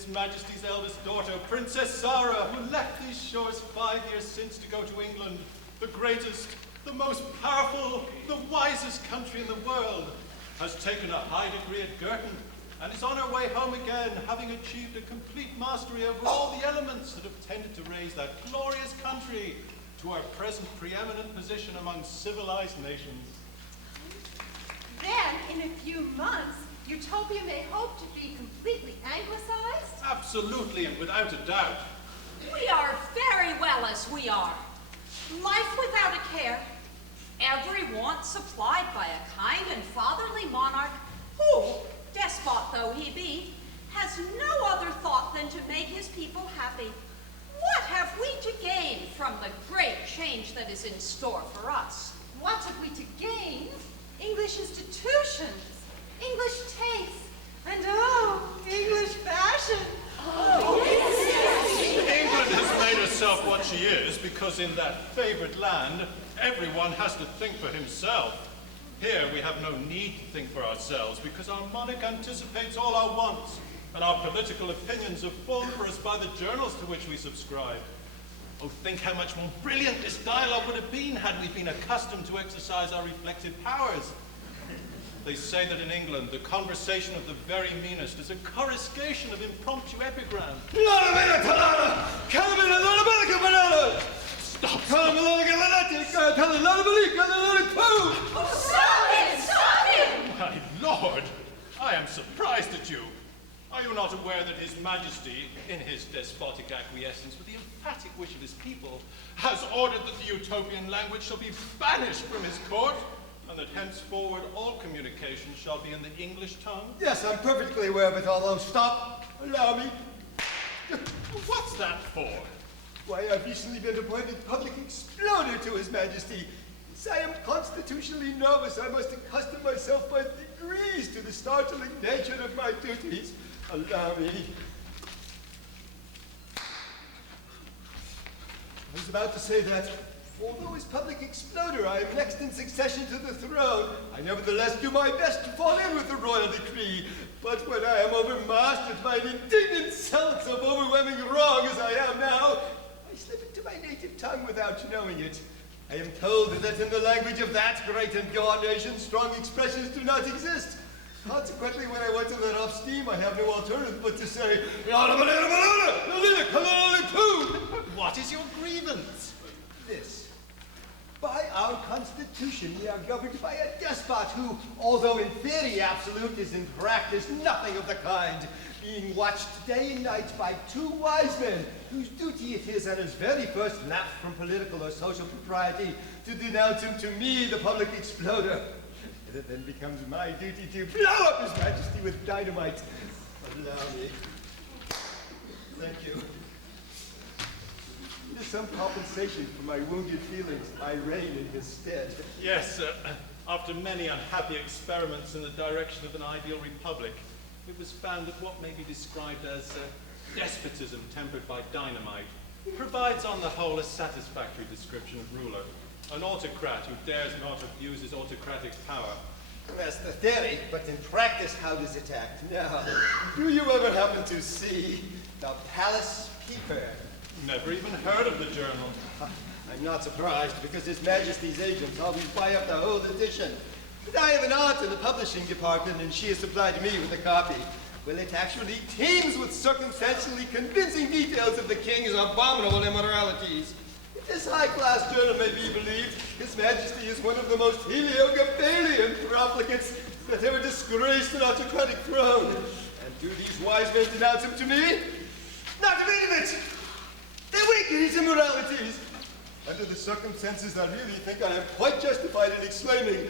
His Majesty's eldest daughter, Princess Sarah, who left these shores 5 years since to go to England, the greatest, the most powerful, the wisest country in the world, has taken a high degree at Girton and is on her way home again, having achieved a complete mastery over all the elements that have tended to raise that glorious country to our present preeminent position among civilized nations. Then, in a few months, Utopia may hope to be completely anglicized? Absolutely, and without a doubt. We are very well as we are. Life without a care. Every want supplied by a kind and fatherly monarch who, despot though he be, has no other thought than to make his people happy. What have we to gain from the great change that is in store for us? What have we to gain? English institutions, English tastes, and English fashion. England has made herself what she is because in that favored land, everyone has to think for himself. Here we have no need to think for ourselves because our monarch anticipates all our wants, and our political opinions are formed for us by the journals to which we subscribe. Oh, think how much more brilliant this dialogue would have been had we been accustomed to exercise our reflective powers. They say that in England, the conversation of the very meanest is a coruscation of impromptu epigram. Stop! Stop him! My lord, I am surprised at you. Are you not aware that His Majesty, in his despotic acquiescence with the emphatic wish of his people, has ordered that the Utopian language shall be banished from his court, and that henceforward all communication shall be in the English tongue? Yes, I'm perfectly aware of it, although stop. Allow me. What's that for? Why, I've recently been appointed public exploder to His Majesty. Since I am constitutionally novice, I must accustom myself by degrees to the startling nature of my duties. Allow me. I was about to say that, although as public exploder I am next in succession to the throne, I nevertheless do my best to fall in with the royal decree. But when I am overmastered by an indignant sense of overwhelming wrong as I am now, I slip into my native tongue without knowing it. I am told that in the language of that great and gone nation, strong expressions do not exist. Consequently, when I want to let off steam, I have no alternative but to say, What is your grievance? This. By our Constitution, we are governed by a despot who, although in theory absolute, is in practice nothing of the kind, being watched day and night by two wise men, whose duty it is on his very first lapse from political or social propriety to denounce him to me, the public exploder. It then becomes my duty to blow up His Majesty with dynamite. Allow me. Thank you. As some compensation for my wounded feelings, I reign in his stead. Yes, after many unhappy experiments in the direction of an ideal republic, it was found that what may be described as despotism tempered by dynamite provides on the whole a satisfactory description of ruler. An autocrat who dares not abuse his autocratic power. That's the theory, but in practice, how does it act? Now, do you ever happen to see the Palace Peeper? Never even heard of the journal. I'm not surprised, because His Majesty's agents always buy up the whole edition. But I have an aunt in the publishing department, and she has supplied me with a copy. Well, it actually teems with circumstantially convincing details of the king's abominable immoralities. If this high-class journal may be believed, His Majesty is one of the most Heliogabalian profligates that ever disgraced an autocratic throne. And do these wise men denounce him to me? Not a bit of it! They wink at his immoralities. Under the circumstances, I really think I am quite justified in exclaiming,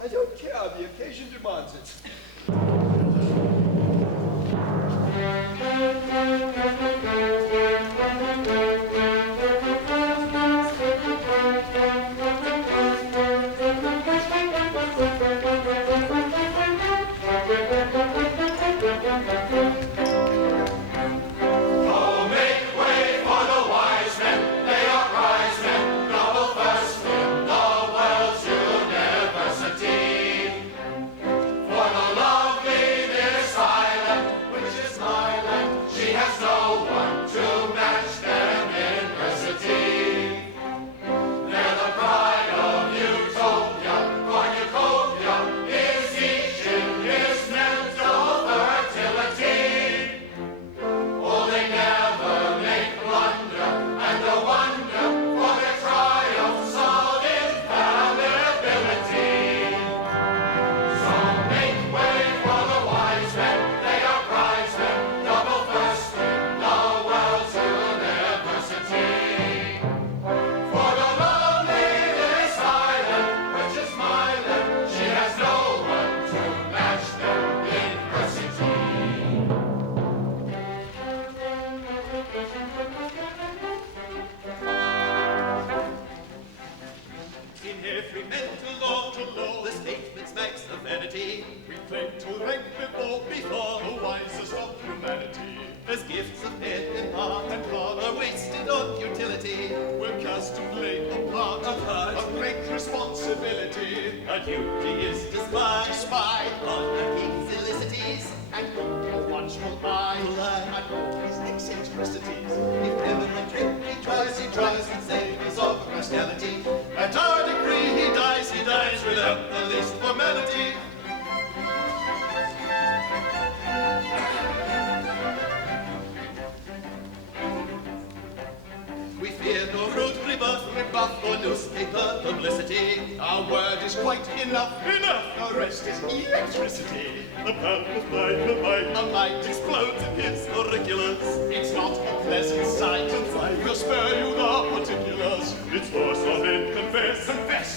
I don't care, the occasion demands it. duty is despised by the king's illicities, and who one shall eye at all his eccentricities. If ever a trick he tries to save us of rascality. At our decree he dies without the least formality. We fear no rude rebuff or newspaper publicity. Our word is quite enough. The rest is electricity. The pound of mine, a might explodes in his auriculars. It's not a pleasant sight, and we'll spare you the particulars. It's for some men confess.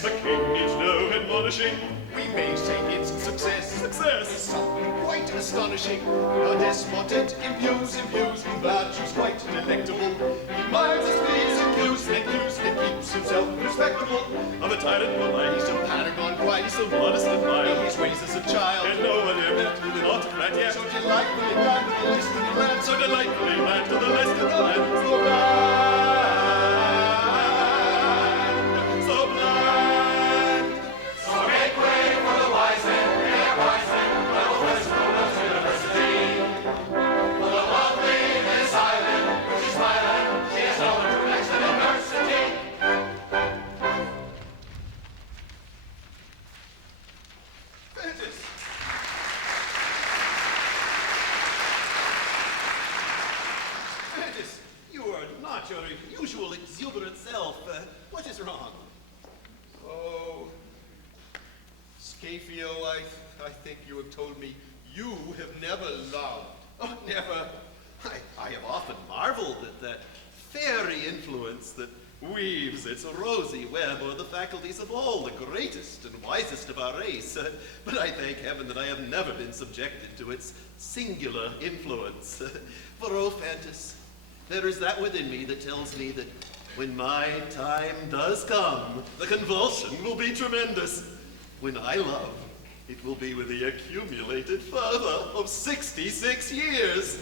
The king needs no admonishing. We may say it's success. It's something quite astonishing. A despotent imbues with virtues quite delectable. He minds his pleas and keeps himself respectable. Of a tyrant polite, he's a paragon quite. He's so modest and mild, his ways as a child. And no one ever met with an autocrat yet. So delightfully bland to the least in the land. So delightfully bland to the least in the land. So bland. So bland. So make way for the wise men. They're wise men. Level West Rollers University. For the lovely Miss Island, which is my land. She has no one to next to diversity. Francis, you are not your usual exuberant self. What is wrong? Oh, Scapio, I think you have told me you have never loved. Oh, never. I have often marveled at that fairy influence that weaves its rosy web o'er the faculties of all the greatest and wisest of our race. But I thank heaven that I have never been subjected to its singular influence. For, oh, Fantis, there is that within me that tells me that when my time does come, the convulsion will be tremendous. When I love, it will be with the accumulated fervor of 66 years.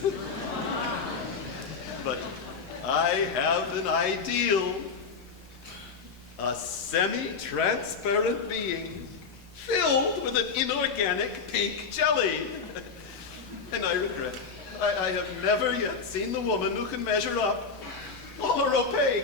But I have an ideal, a semi-transparent being filled with an inorganic pink jelly. And I regret, I have never yet seen the woman who can measure up. All are opaque.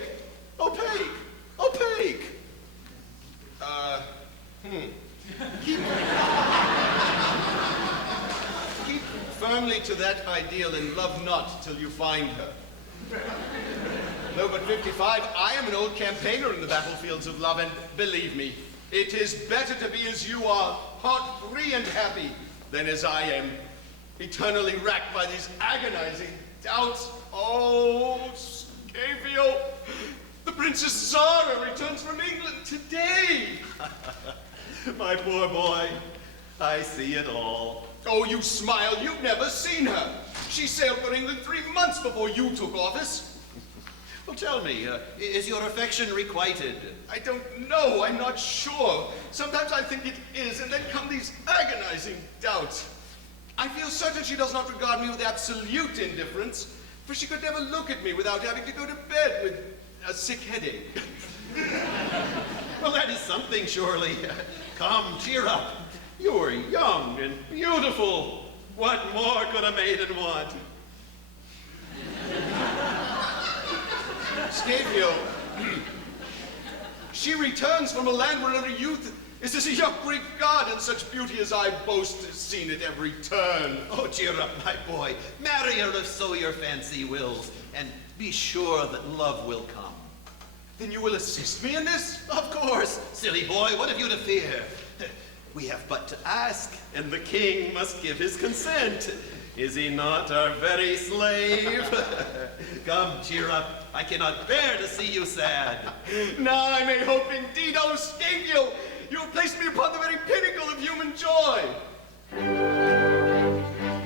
Keep firmly to that ideal and love not till you find her. No, but 55, I am an old campaigner in the battlefields of love, and believe me, it is better to be as you are, heart free and happy, than as I am, eternally racked by these agonizing doubts. Oh, Scapio, the Princess Zara returns from England today. My poor boy, I see it all. Oh, you smile, you've never seen her. She sailed for England 3 months before you took office. Well, tell me, is your affection requited? I don't know, I'm not sure. Sometimes I think it is, and then come these agonizing doubts. I feel certain she does not regard me with absolute indifference, for she could never look at me without having to go to bed with a sick headache. Well, that is something, surely. Come, cheer up. You are young and beautiful. What more could a maiden want? Scapio, she returns from a land where her youth is as a young Greek god, and such beauty as I boast is seen at every turn. Oh, cheer up, my boy. Marry her if so your fancy wills, and be sure that love will come. Then you will assist me in this? Of course. Silly boy, what have you to fear? We have but to ask, and the king must give his consent. Is he not our very slave? Come, cheer up. I cannot bear to see you sad. Now I may hope indeed, oh Scapio, you have placed me upon the very pinnacle of human joy.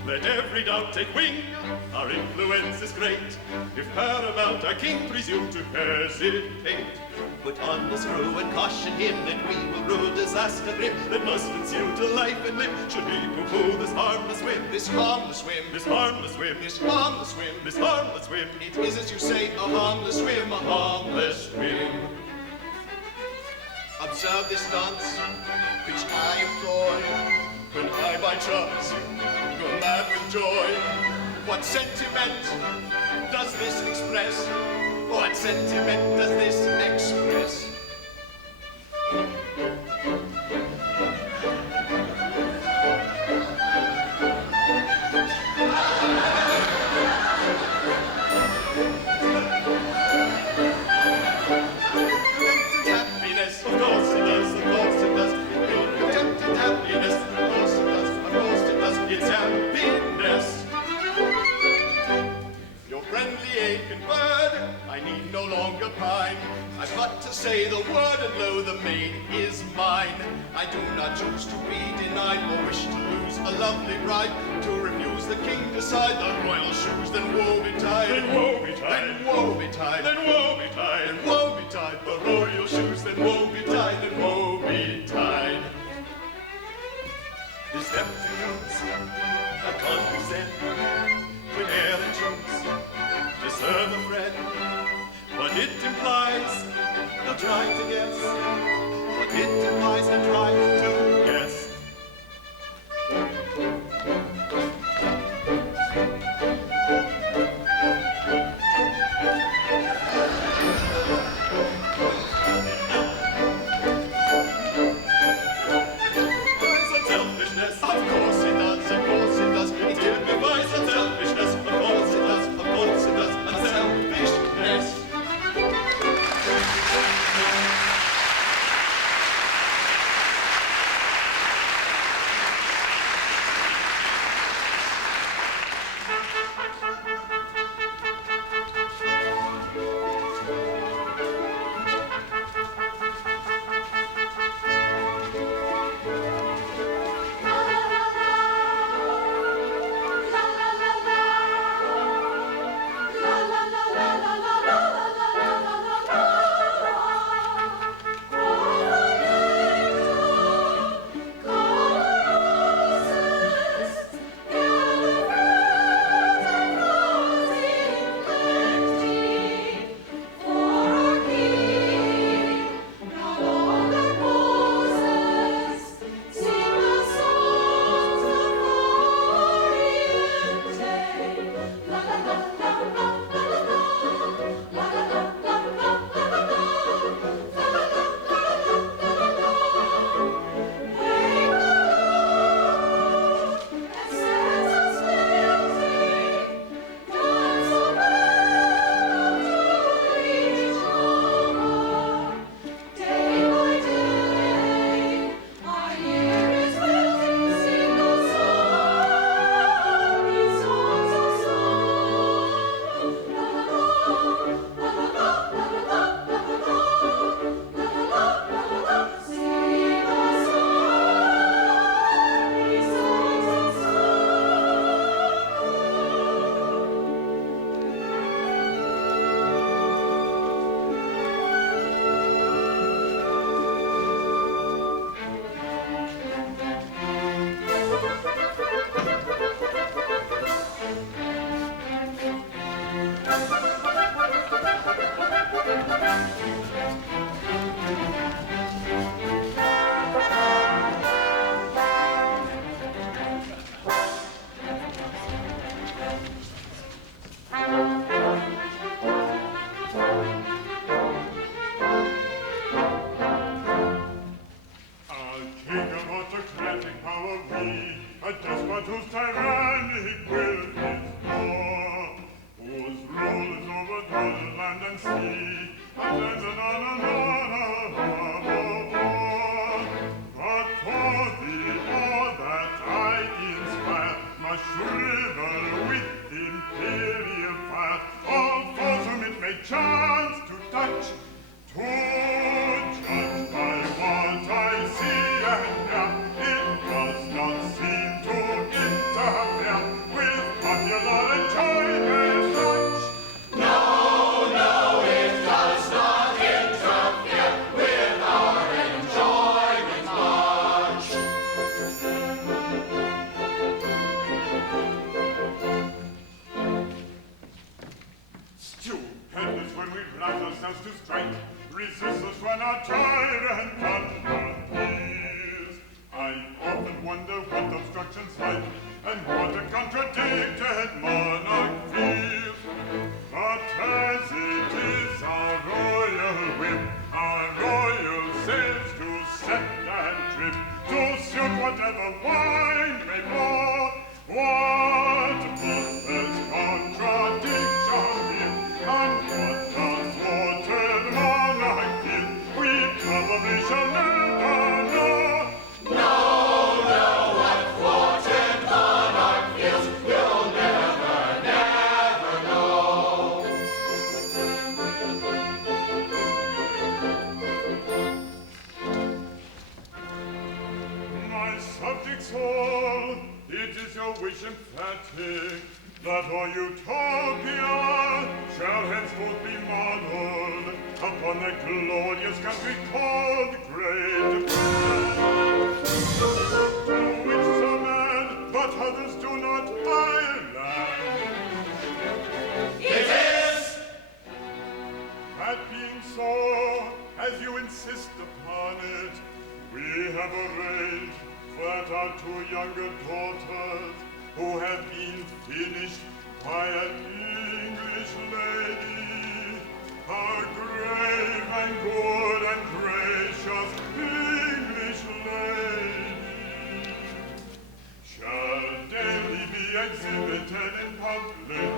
Let every doubt take wing, our influence is great. If paramount our king presume to hesitate, put on the screw and caution him that we will rule disaster grim that must ensue to life and limb. Should he pooh-pooh this harmless whim, this harmless whim, this harmless whim, this harmless whim, this harmless whim, it is as you say, a harmless whim, a harmless whim. Observe this dance, which I employ, when I by chance go mad with joy. What sentiment does this express? What sentiment does this express? Happiness, of course it does, of course it does. Contented happiness, of course it does, of course it does. It's happiness. Your friendly aching bird, I need no longer pine. I've but to say the word, and lo, the maid is mine. I do not choose to be denied, or wish to lose a lovely bride. To refuse the king decide the royal shoes, then woe betide. Then woe betide. Then woe betide. Then woe betide. Then woe betide. The royal shoes, then woe betide. Then woe betide. This afternoon's a condescend, whene'er I choose to serve a friend. What it implies, I'll try to guess. What it implies, I'll try to guess. Selfishness, of course it does, of course it does. It typifies unselfishness, of course it does, of course it does. Unselfishness. Stupendous when we rouse ourselves to strike, resist us when our tyrant comes. and what a contradicted monarch feels. But as it is our royal whim, our royal sails to set and trip, to suit whatever wind may blow. What monsters contradiction here, and what does thwarted monarch feel, we probably shall never know. No, what thwarted monarch feels, you'll never, never know. My subjects all, it is your wish emphatic that our Utopia shall henceforth be modeled upon that glorious country called Great Britain, to which some add, but others do not, Ireland. It is! That being so, as you insist upon it, we have arranged that our two younger daughters, who have been finished by an English lady, our grave and good and gracious English lady, shall daily be exhibited in public,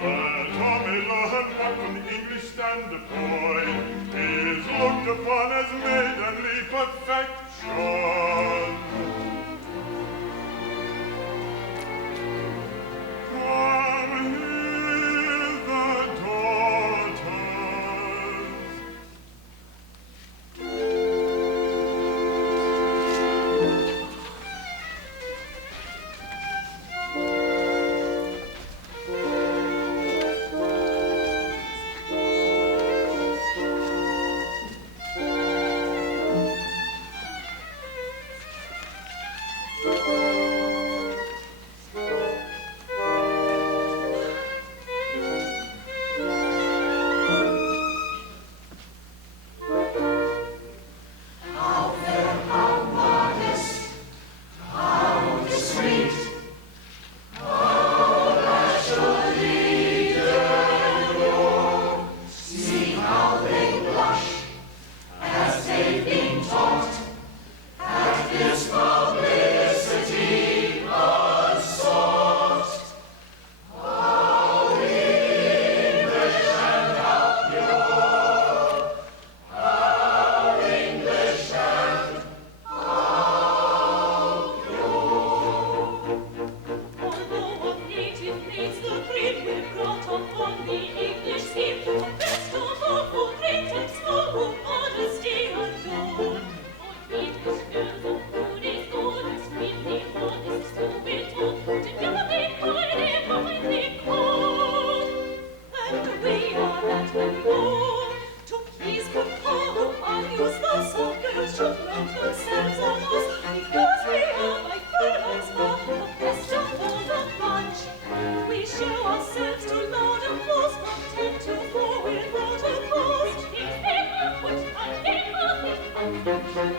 that all may learn what from the English standpoint is looked upon as maidenly perfection. Come hither,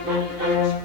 daughters.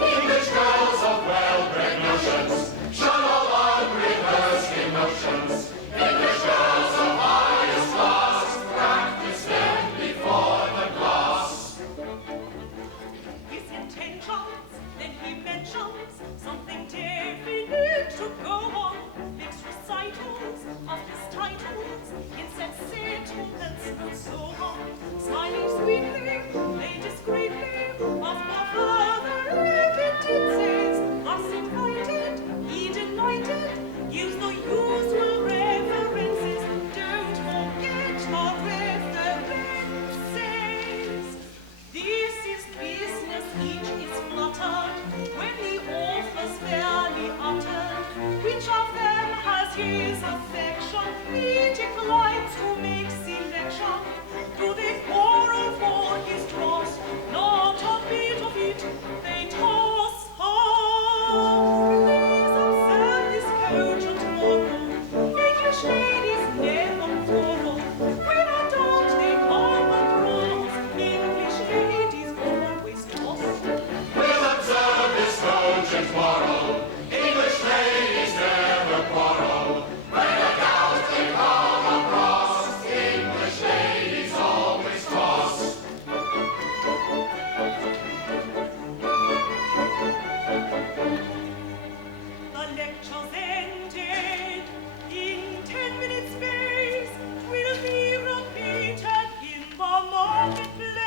English girls of well-bred notions shun all unrehearsed emotions. English girls of highest class practice them before the glass. His intentions, then he mentions something definite to go on. Makes recitals of his titles in set settlements and so on. Smiling sweetly, they discreetly of my further evidences. Thus invited, he delighted, use the usual references. Don't forget our references. This is business, each is fluttered when the author's fairly uttered. Which of them has his affection? He declines to make selection. Do they quarrel for his dross? Not a bit of it, they toss. Ah, please observe this cogent moral. English ladies never quarrel. When a doubt they come across, English ladies always toss. We'll observe this cogent moral. English ladies never quarrel. When a doubt they come across, English ladies always toss. The lecture's ended. In 10 minutes space, will be repeated in the marketplace.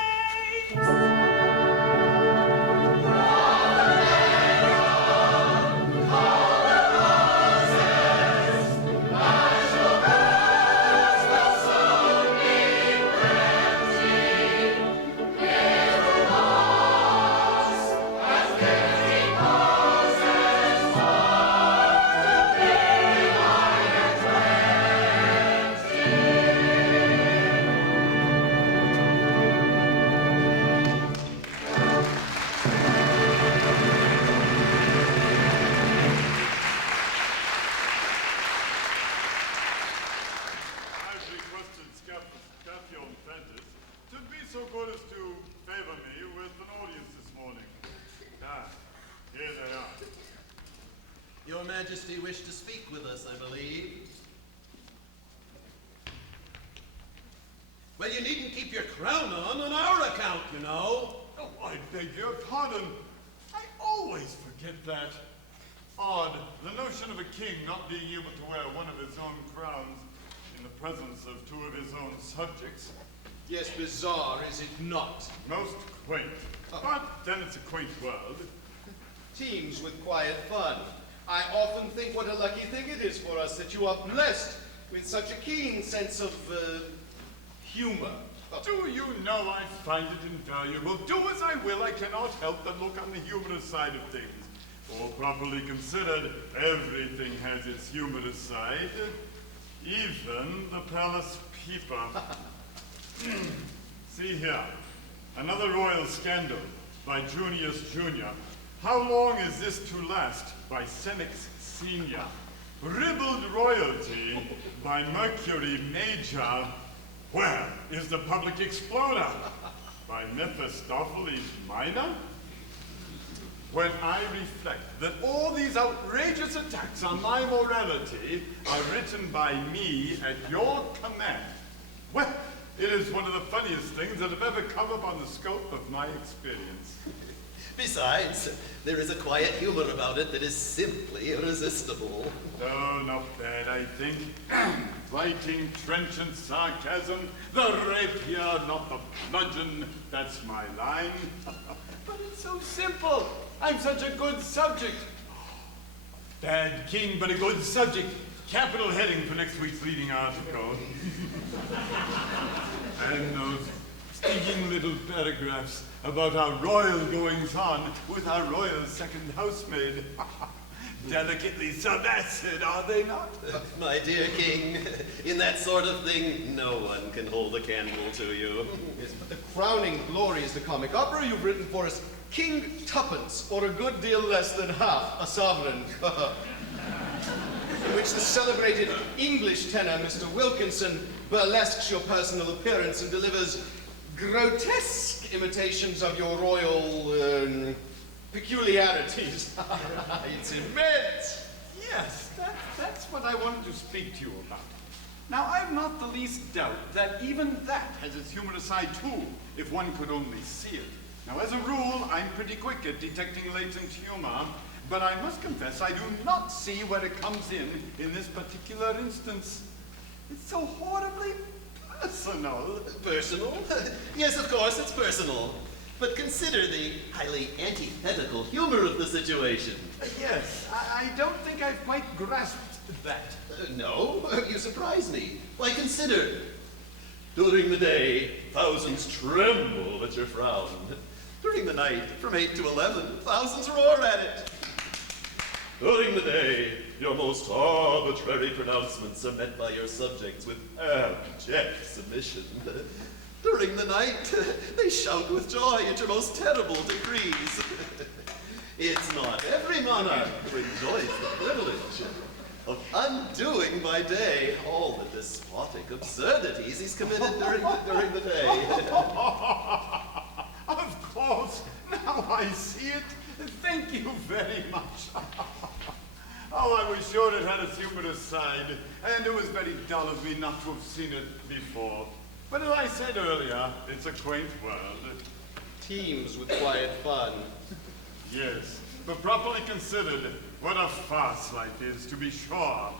I've requested Scaffion Prentice to be so good as to favor me with an audience this morning. Here they are. Your Majesty wished to speak with us, I believe. Well, you needn't keep your crown on our account, you know. Oh, I beg your pardon. I always forget that. Odd, the notion of a king not being able to wear one of his own crowns in the presence of two of his own subjects. Yes, bizarre, is it not? Most quaint. But then it's a quaint world. Teems with quiet fun. I often think what a lucky thing it is for us that you are blessed with such a keen sense of humor. Do you know I find it invaluable? Do as I will, I cannot help but look on the humorous side of things. All properly considered, everything has its humorous side. Even the palace peeper. See here, another royal scandal by Junius Jr. How long is this to last? By Senex Senior. Ribald royalty by Mercury Major. Where is the public exploder? By Mephistopheles Minor? When I reflect that all these outrageous attacks on my morality are written by me at your command, well, it is one of the funniest things that have ever come upon the scope of my experience. Besides, there is a quiet humor about it that is simply irresistible. Oh, not bad, I think. Biting, trenchant sarcasm, the rapier, not the bludgeon, that's my line. But it's so simple. I'm such a good subject. Bad king, but a good subject. Capital heading for next week's leading article. And those stinging little paragraphs about our royal goings-on with our royal second housemaid. Delicately subacid, are they not? My dear king, in that sort of thing, no one can hold a candle to you. Yes, but the crowning glory is the comic opera you've written for us, King Tuppence, or a good deal less than half a sovereign. In which the celebrated English tenor, Mr. Wilkinson, burlesques your personal appearance and delivers grotesque imitations of your royal peculiarities. It's immense. Yes, that's what I wanted to speak to you about. Now, I've not the least doubt that even that has its humorous side too, if one could only see it. Now, as a rule, I'm pretty quick at detecting latent humor, but I must confess I do not see where it comes in this particular instance. It's so horribly personal. Personal? Yes, of course, it's personal. But consider the highly antithetical humor of the situation. Yes, I don't think I've quite grasped that. No, you surprise me. Why, consider. During the day, thousands tremble at your frown. During the night, from 8 to 11, thousands roar at it. During the day, your most arbitrary pronouncements are met by your subjects with abject submission. During the night, they shout with joy at your most terrible decrees. It's not every monarch who enjoys the privilege of undoing by day all the despotic absurdities he's committed during the day. Of course, now I see it. Thank you very much. Oh, I was sure it had a humorous side, and it was very dull of me not to have seen it before. But as I said earlier, it's a quaint world. Teems with quiet fun. Yes, but properly considered, what a farce life is, to be sure.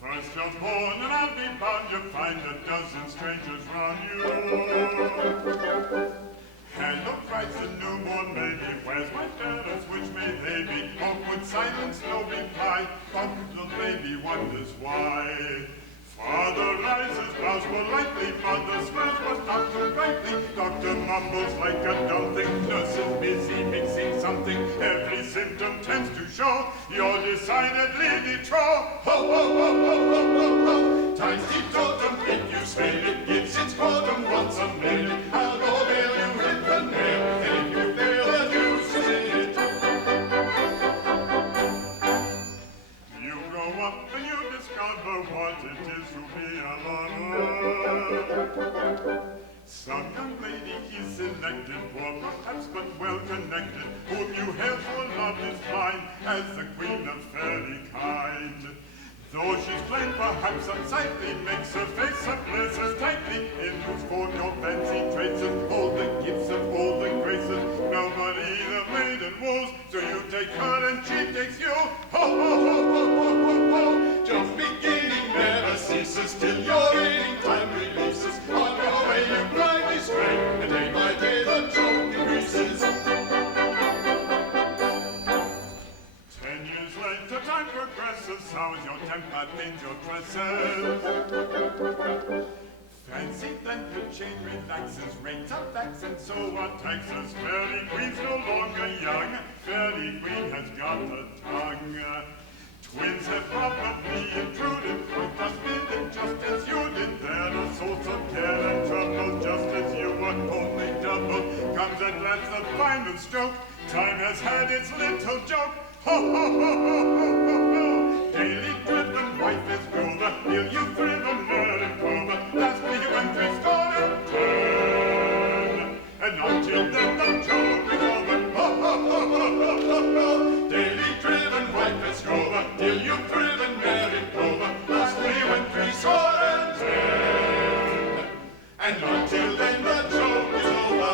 First you're born, and I'll be bound you'll find a dozen strangers round you. Hello, cries the newborn baby, where's my parents, which may they be? Awkward silence, no reply, but the baby wonders why. Father rises, bows politely, mother swears but not too brightly. Doctor mumbles like a dumb thing, nurse is busy mixing something. Every symptom tends to show you're decidedly de trop. Ho, ho, ho, ho, ho, ho, ho. Time's deep totem, if you spade it, gives its quantum once a minute. I'll go bail you with the nail, and if you fail, the deuce is in it. You grow up and you discover what it is to be a lover. Some young lady is selected, poor perhaps but well connected, whom you hail for love is blind, as the queen of fairy kind. Though she's plain, perhaps unsightly, makes her face a blizzard tightly, in whose form your fancy traces all the gifts of all the graces. Nobody the maiden woos, so you take her and she takes you. Ho, ho, ho, ho, ho, ho, ho. Just beginning never ceases till your reigning time releases. On your way you blindly stray, and day by day the joke increases. 10 years later, time progresses. How's your temper in your tresses? Fancy then the chain relaxes, rains up facts and so attacks us. Fairy Queen's no longer young, Fairy Queen has got a tongue. Twins have probably intruded, quite unbidden, just as you did. There are sorts of care and trouble, just as you were only double. Comes at last the final stroke, time has had its little joke. Ho, ho, ho, ho, ho, ho, ho. Daily driven wife is Grover, till you've driven her and Clover. Lastly you went 10, and until then the joke is over. Ho, ho, ho, ho, ho, ho, ho. Daily driven wife is Grover, till you've driven Mary Clover. Lastly you went 10, and until then the joke is over.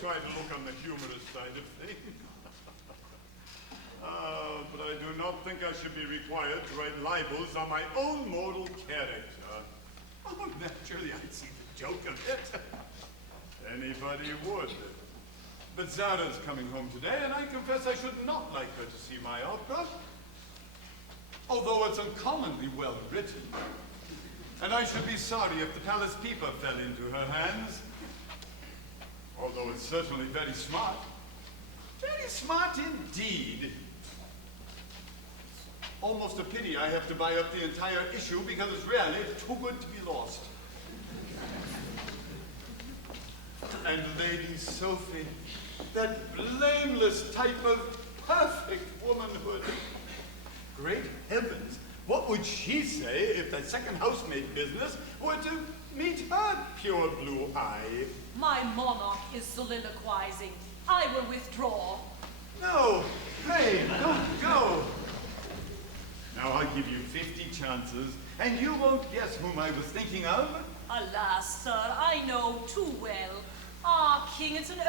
Try to look on the humorous side of things. But I do not think I should be required to write libels on my own moral character. Oh, naturally, I'd see the joke of it. Anybody would. But Zara's coming home today, and I confess I should not like her to see my opera. Although it's uncommonly well written. And I should be sorry if the Palace Peeper fell into her hands. Although it's certainly very smart. Very smart indeed. Almost a pity I have to buy up the entire issue because it's really too good to be lost. And Lady Sophie, that blameless type of perfect womanhood. Great heavens, what would she say if the second housemaid business were to meet her pure blue eye? My monarch is soliloquizing. I will withdraw. No, pray, don't go. Now I'll give you 50 chances, and you won't guess whom I was thinking of. Alas, sir, I know too well. King, it's an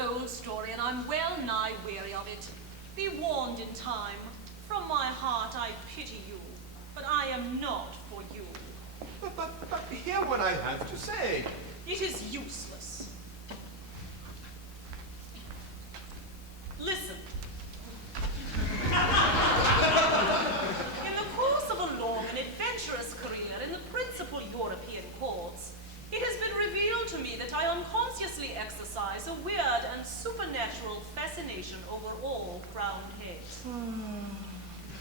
old story, and I'm well nigh weary of it. Be warned in time. From my heart, I pity you, but I am not for you. But hear what I have to say. It is useless. Listen. In the course of a long and adventurous career in the principal European courts, it has been revealed to me that I unconsciously exercise a weird and supernatural fascination over all crowned heads.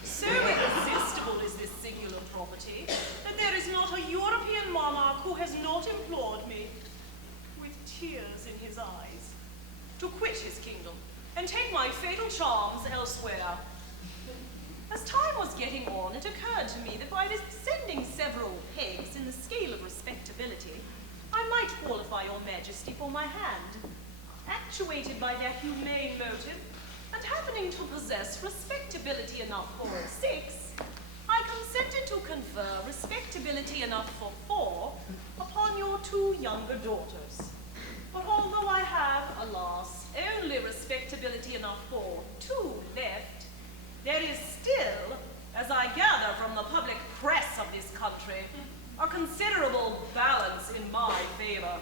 So irresistible is this singular property that there is not a European monarch who has not implored me, with tears in his eyes, to quit his kingdom and take my fatal charms elsewhere. As time was getting on, it occurred to me that by descending several pegs in the scale of respectability, I might qualify your majesty for my hand. Actuated by their humane motive, and happening to possess respectability enough for 6, I consented to confer respectability enough for 4 upon your 2 younger daughters. But although I have, alas, only respectability enough for 2 left, there is still, as I gather from the public press of this country, a considerable balance in my favor.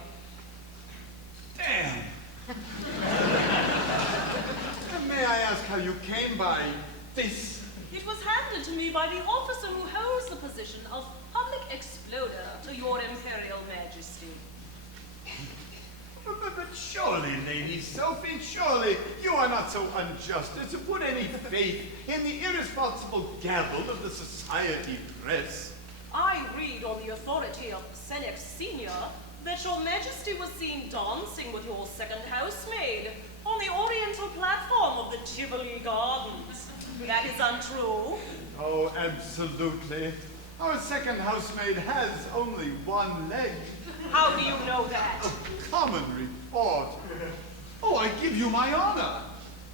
Damn! May I ask how you came by this? It was handed to me by the officer who holds the position of public exploder to your imperial majesty. But surely, Lady Sophie, surely you are not so unjust as to put any faith in the irresponsible gabble of the society press. I read on the authority of Senex Senior that your majesty was seen dancing with your second housemaid on the oriental platform of the Tivoli Gardens. That is untrue. Oh, absolutely. Our second housemaid has only one leg. How do you know that? A common report. Oh, I give you my honor.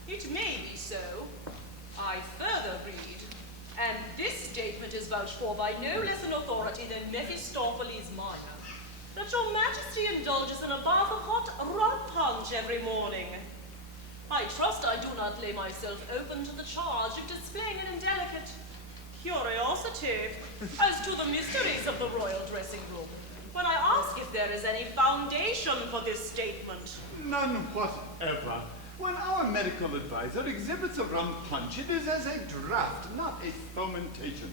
It may be so. I further read, and this statement is vouched for by no less an authority than Mephistopheles Minor, that your majesty indulges in a bath of hot rum punch every morning. I trust I do not lay myself open to the charge of displaying an indelicate curiosity as to the mysteries of the royal dressing room, when I ask if there is any foundation for this statement. None whatever. When our medical advisor exhibits a rum punch, it is as a draft, not a fomentation.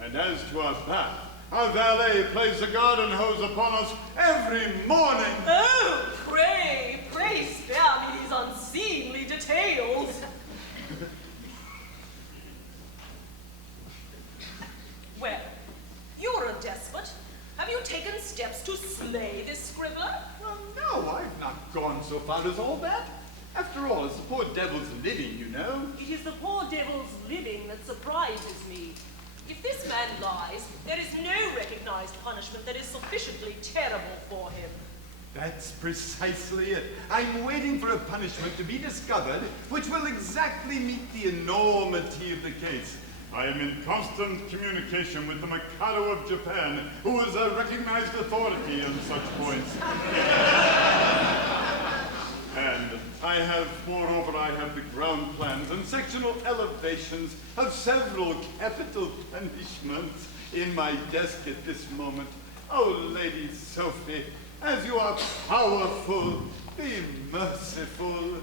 And as to our bath, our valet plays the garden hose upon us every morning. Oh, pray spare me these unseemly details. Well, you're a despot. Have you taken steps to slay this scribbler? Well, no, I've not gone so far as all that. After all, it's the poor devil's living, you know. It is the poor devil's living that surprises me. If this man lies, there is no recognized punishment that is sufficiently terrible for him. That's precisely it. I'm waiting for a punishment to be discovered which will exactly meet the enormity of the case. I am in constant communication with the Mikado of Japan, who is a recognized authority on such points. And moreover, I have the ground plans and sectional elevations of several capital punishments in my desk at this moment. Oh, Lady Sophie, as you are powerful, be merciful.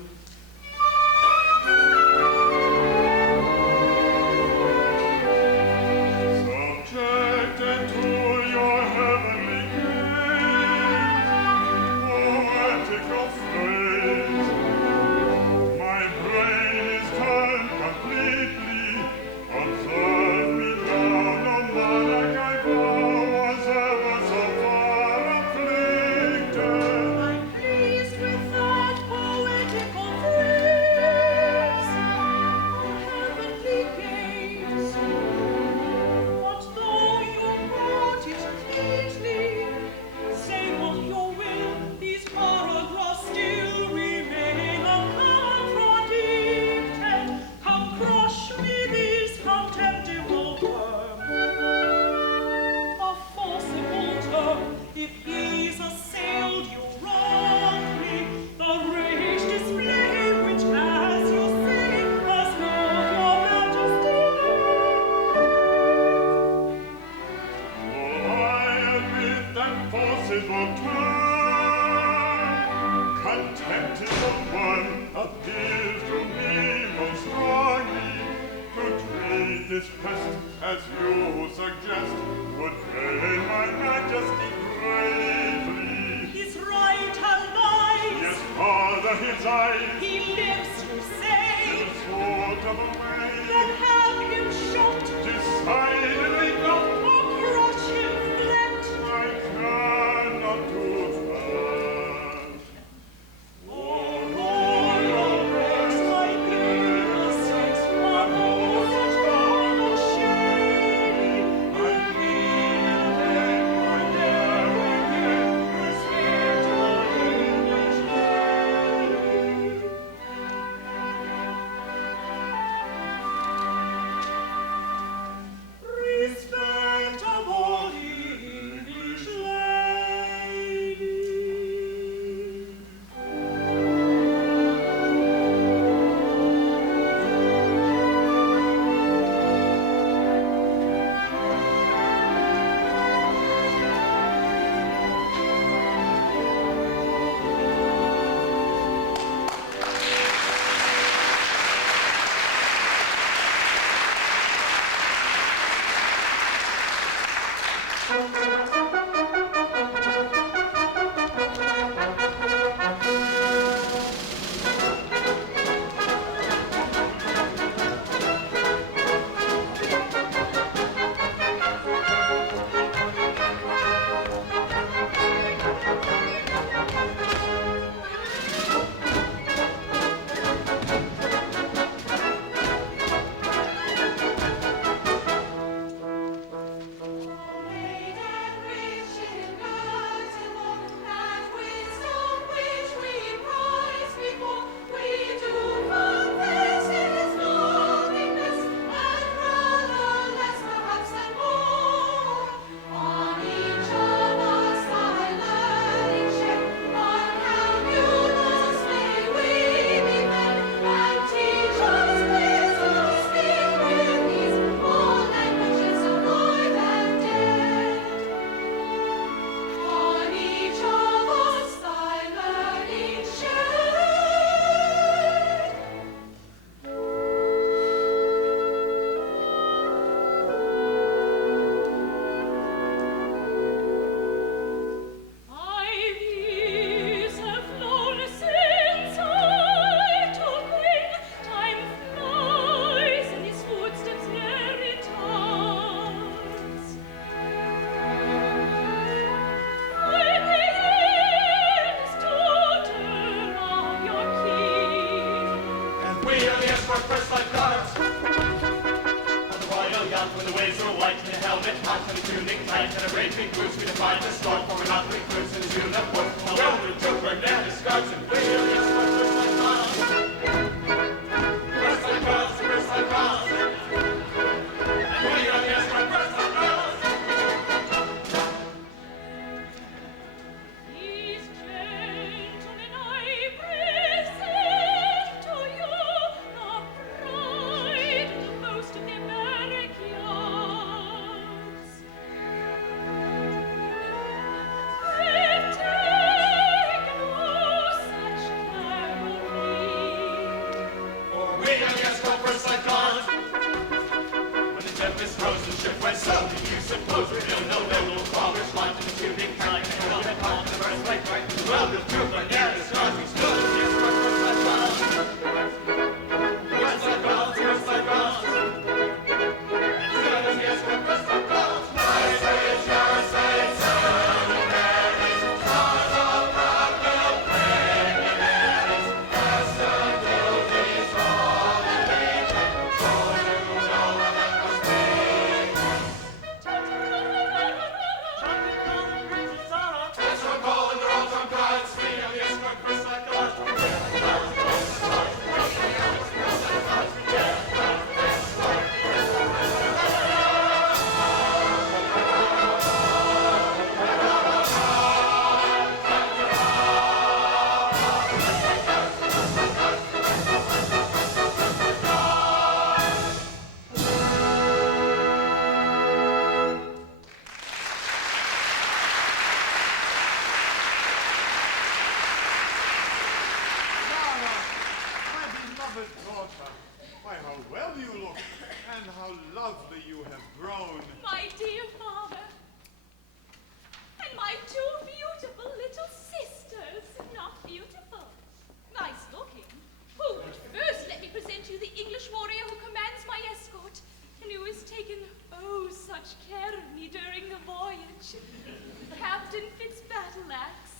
Subjected to your heavenly king, poetical phrase, my brain is turned completely. Observe me now, no monarch I vow was ever so far afflicted. I'm pleased with appears to me most strongly to treat this pest as you suggest would pain my majesty greatly. His right eye, Yes, father, his eyes, he lives, you say. in a sort of a way, Then have him shot, decidedly not. or crush him flat. I cannot do that. Oh, royal grace, My innocence, my most gone shame. I feel that I never again Respect our English name. Respectable English lady. Made and rich in goods and more, that wisdom which we prize before, we do confess it is nothingness, and rather less perhaps than more. On each of us thy learning shed, on communals may we be fed, and teach us ways to speak with ease, all languages alive and dead. On each of us thy learning shed. I've years have flown since I took wing. Time flies and his footsteps ne'er returns. I'm the eldest daughter of your king. And we are the escort first life guards. On the royal yacht when the waves are white and the helmet hot and the tunic tight and a great big boots we define the storm for we're not recruits in his uniform. Well, the Gilbert and his guards and we are the escort first life guards. First life guards, first life guards. And we are the escort first life guards. These gentlemen I present to you, the pride and the boast of the Americans. They've taken no such care of me. For we are the escort first life guards. When the tempest rose, the ship went slow. Do you suppose we feel no noble fathers launched in the tunic tight and held it hot in the first light right? Well, the Gilbert and his guards we stood as the escort first life guards. First life guards, first life guards. And stood as the escort first life guards. Let's roll call and the roll drum cards. We are the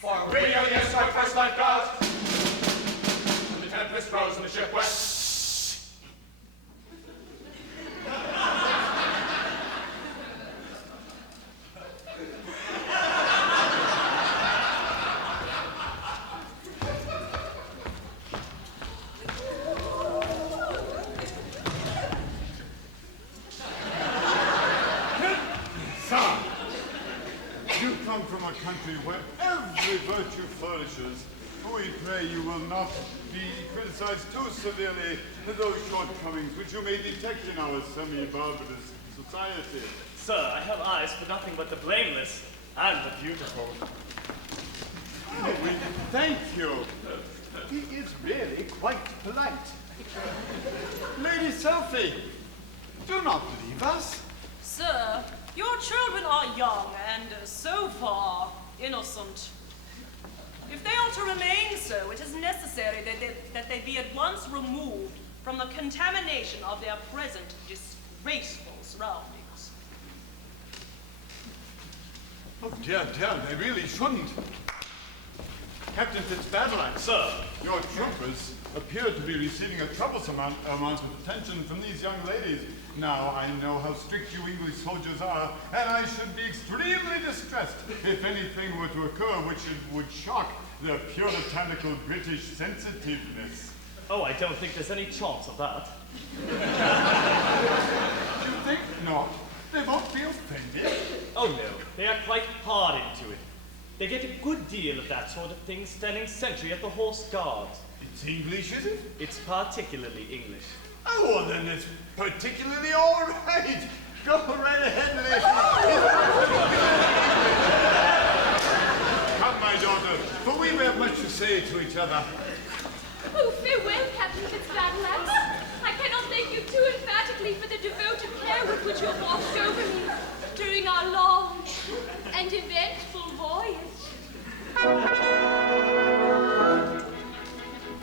For we are the escort first lifeguards. When the tempest grows and the ship wet. From a country where every virtue flourishes, we pray you will not be criticized too severely for those shortcomings which you may detect in our semi-barbarous society. Sir, I have eyes for nothing but the blameless and the beautiful. Oh, we thank you. He is really quite polite. Lady Sophie, do not leave us. Sir, your children are young and so far innocent. If they are to remain so, it is necessary that they be at once removed from the contamination of their present disgraceful surroundings. Oh dear, they really shouldn't. Captain Fitzbadline, Sir, your troopers appear to be receiving a troublesome amount of attention from these young ladies. Now, I know how strict you English soldiers are, and I should be extremely distressed if anything were to occur which would shock their puritanical British sensitiveness. oh, I don't think there's any chance of that. You think not? They won't be offended. Oh no, they are quite hard into it. They get a good deal of that sort of thing standing sentry at the Horse Guards. It's English, is it? It's particularly English. Oh, well, then it's particularly all right. Go right ahead, lady. Come, my daughter, for we have much to say to each other. Oh, farewell, Captain Fitzbadland. I cannot thank you too emphatically for the devoted care with which you have watched over me during our long and eventful voyage.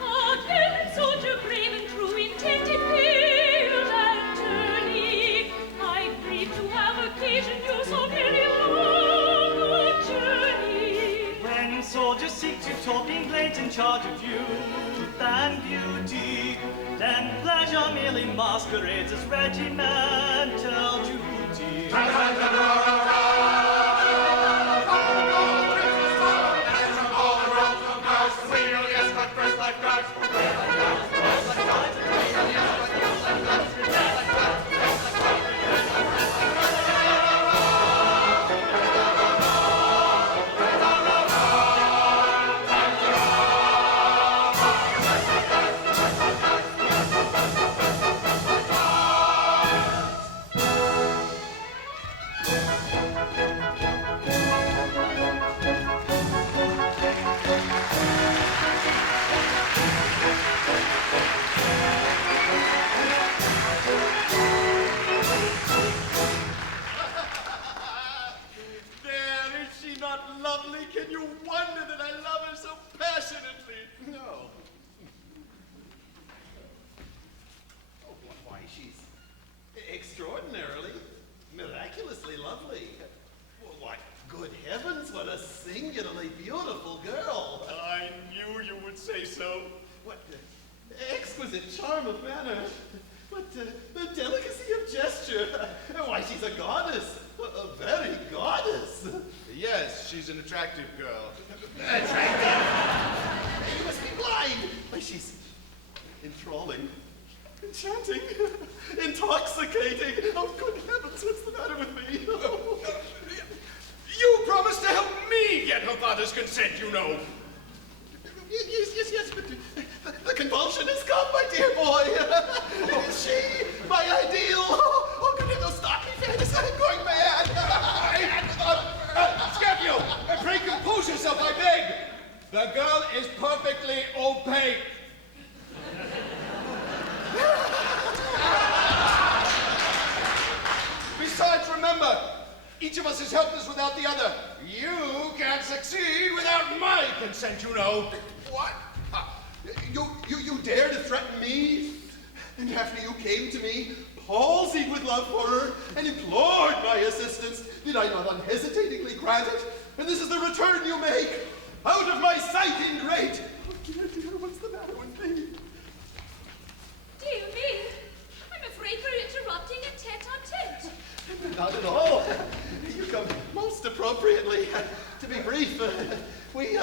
Ah, gallant soldier, brave and true, intended field and tourney, I grieve to have occasioned you so very long a journey. When soldiers seek to talk in blatant charge of youth and beauty, then pleasure merely masquerades as regimental duty. Extraordinarily, miraculously lovely. Well, why, good heavens, what a singularly beautiful girl. I knew you would say so. What exquisite charm of manner. What delicacy of gesture. Why, she's a goddess. A very goddess. Yes, she's an attractive girl. Attractive? You must be blind. Why, she's enthralling. Enchanting, intoxicating. Oh, good heavens, what's the matter with me? You promised to help me get her father's consent, you know. Yes, but the convulsion has come, my dear boy. Is she my ideal? Oh, good heavens, stop me, Fannis, I'm going mad. Scapio, pray compose yourself, I beg. The girl is perfectly opaque. Besides, remember, each of us is helpless without the other. You can't succeed without my consent, you know. What? You dare to threaten me? And after you came to me, palsied with love for her, and implored my assistance, did I not unhesitatingly grant it? And this is the return you make? Out of my sight, ingrate! Oh, dear, what's the matter with me? Dear me, I'm afraid we're interrupting a tete-a-tete. Not at all. You come most appropriately. To be brief, we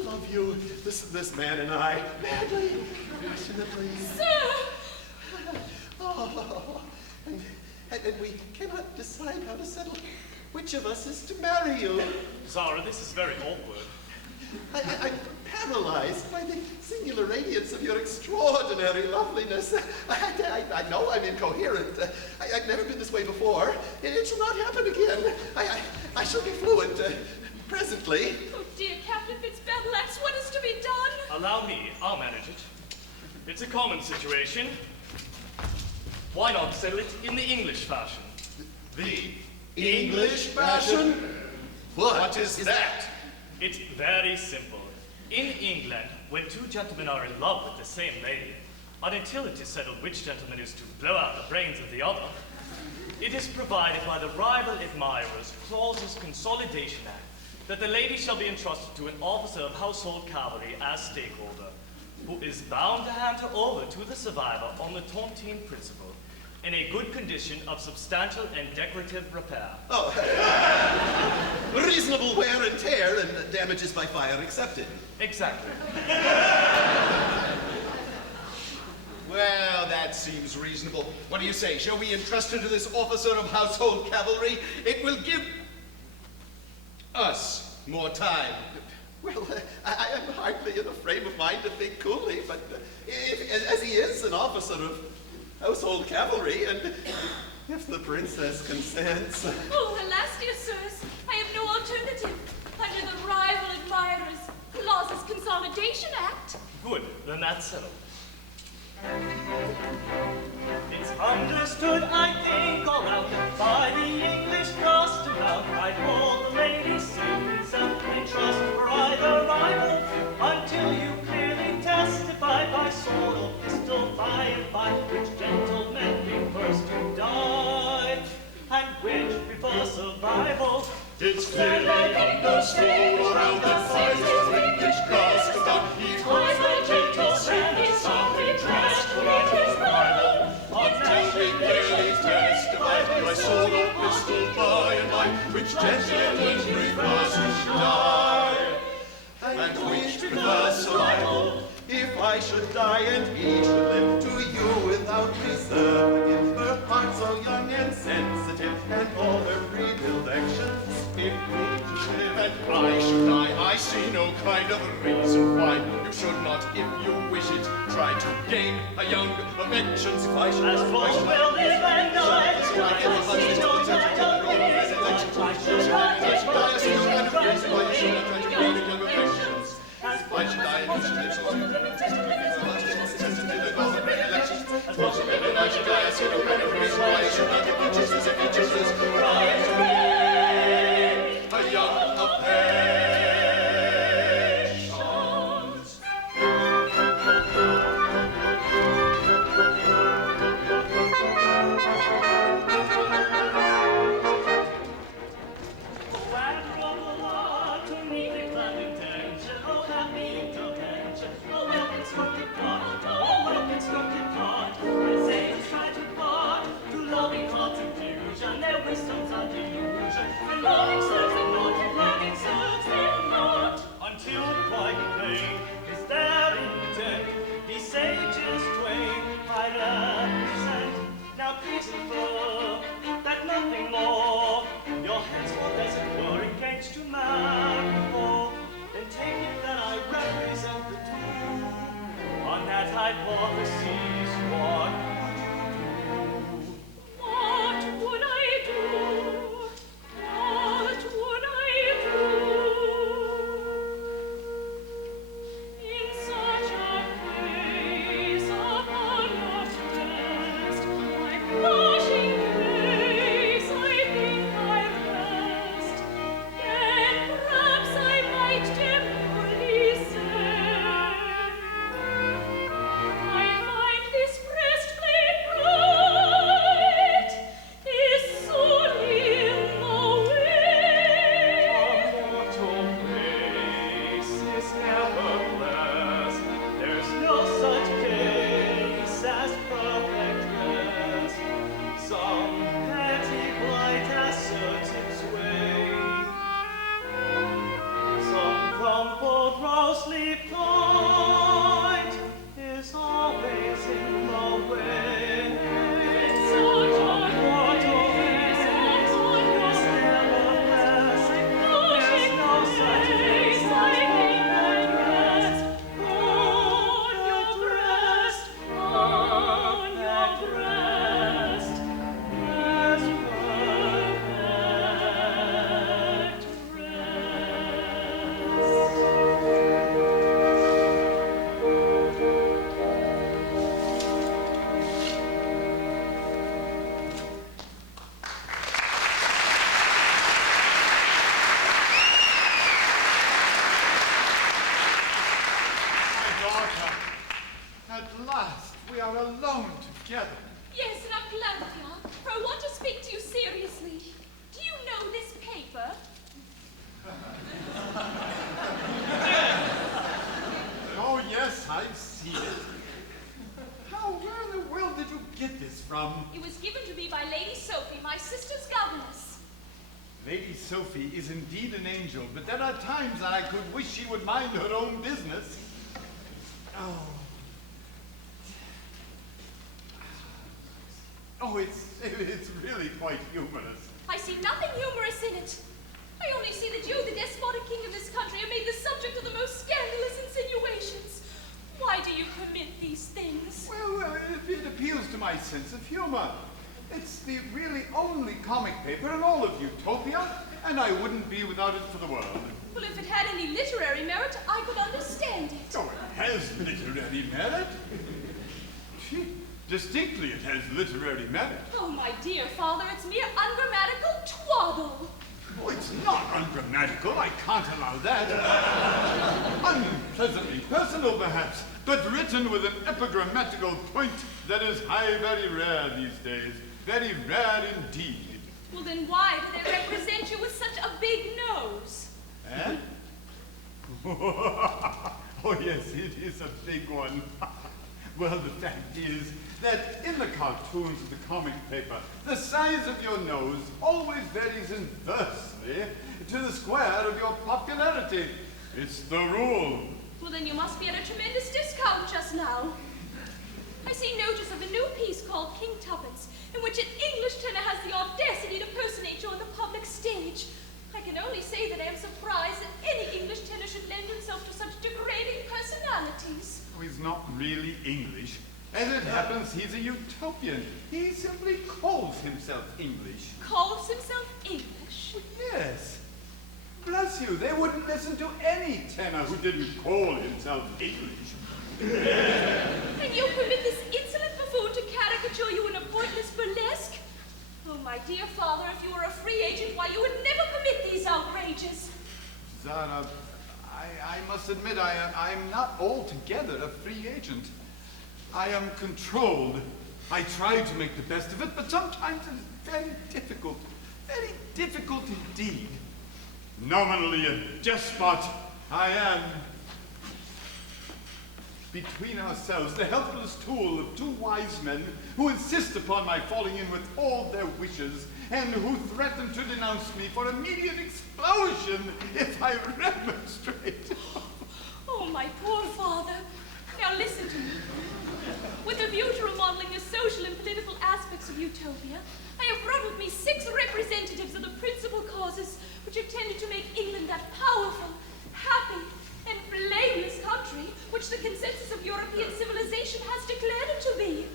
love you, this man and I, madly, passionately. Sir! Oh, and we cannot decide how to settle which of us is to marry you. Zara, this is very awkward. I'm paralyzed by the singular radiance of your extraordinary loveliness. I know I'm incoherent. I've never been this way before. It shall not happen again. I shall be fluent presently. Oh dear, Captain Fitzbattleaxe, what is to be done? Allow me, I'll manage it. It's a common situation. Why not settle it in the English fashion? The English fashion? What is that? It's very simple. In England, when two gentlemen are in love with the same lady, and until it is settled which gentleman is to blow out the brains of the other, it is provided by the rival admirers clause's Consolidation Act that the lady shall be entrusted to an officer of household cavalry as stakeholder, who is bound to hand her over to the survivor on the tontine principle, in a good condition of substantial and decorative repair. Oh, reasonable wear and tear and damages by fire accepted. Exactly. Well, that seems reasonable. What do you say? Shall we entrust her to this officer of household cavalry? It will give us more time. Well, I am hardly in a frame of mind to think coolly, but as he is an officer of household cavalry, and if the princess consents. Oh, alas, dear sirs, I have no alternative. Under the rival admirers clause's Consolidation Act. Good, then that's settled. It's understood, I think, all round, by the English custom now, I call the lady citizen in trust for either rival, until you clearly testify by sword or pistol, by and by, which gentlemen be first to die, and which prefer survival. It's clearly understood around that by the English custom that he was a gentleman and soundly dressed for his rival. Until we clearly testify by sword or pistol, by and by, which gentleman prefers to die, And which prefers survival. If I should die and he should live, to you without reserve again, her heart so young and sensitive, and all her rebuild actions. If we should live and I should die, I see no kind of reason why you should not, if you wish it, try to gain a young affections. If I should As for will live and die, I see no kind of reason why I should not I should die and you should live so as possible, and I should die, I see no kind of reason why I should not, if he chooses, rise to be a young affections. Their wisdom's unto you. is never blessed. There's no such case as perfectness. Some petty blight asserts its way. Some crumpled rose-leaf point is always in the way. At last, we are alone together. Yes, and I'm glad we are, for I want to speak to you seriously. Do you know this paper? Oh, yes, I see it. Where in the world did you get this from? It was given to me by Lady Sophie, my sister's governess. Lady Sophie is indeed an angel, but there are times that I could wish she would mind her own business. Oh, it's really quite humorous. I see nothing humorous in it. I only see that you, the despotic king of this country, are made the subject of the most scandalous insinuations. Why do you permit these things? Well, it appeals to my sense of humor. It's the really only comic paper in all of Utopia, and I wouldn't be without it for the world. Well, if it had any literary merit, I could understand it. Oh, it has literary merit. Distinctly, it has literary merit. Oh, my dear father, it's mere ungrammatical twaddle. Oh, it's not ungrammatical. I can't allow that. Unpleasantly personal, perhaps, but written with an epigrammatical point that is very rare these days. Very rare indeed. Well, then why do they represent you with such a big nose? Eh? Oh, yes, it is a big one. Well, the fact is that in the cartoons of the comic paper, the size of your nose always varies inversely to the square of your popularity. It's the rule. Well, then you must be at a tremendous discount just now. I see notice of a new piece called King Tuppence, in which an English tenor has the audacity to personate you on the public stage. I can only say that I am surprised that any English tenor should lend himself to such degrading personalities. Oh, he's not really English. As it happens, he's a utopian. He simply calls himself English. Calls himself English? Yes. Bless you, they wouldn't listen to any tenor who didn't call himself English. And you permit this insolent buffoon to caricature you in a pointless burlesque? Oh, my dear father, if you were a free agent, why, you would never permit these outrages. Zara, I must admit I'm not altogether a free agent. I am controlled. I try to make the best of it, but sometimes it's very difficult indeed. Nominally a despot, I am. Between ourselves, the helpless tool of two wise men who insist upon my falling in with all their wishes and who threaten to denounce me for immediate explosion if I remonstrate. Oh, my poor father. Now listen to me. With a view to remodeling the social and political aspects of Utopia, I have brought with me 6 representatives of the principal causes which have tended to make England that powerful, happy, and blameless country which the consensus of European civilization has declared it to be.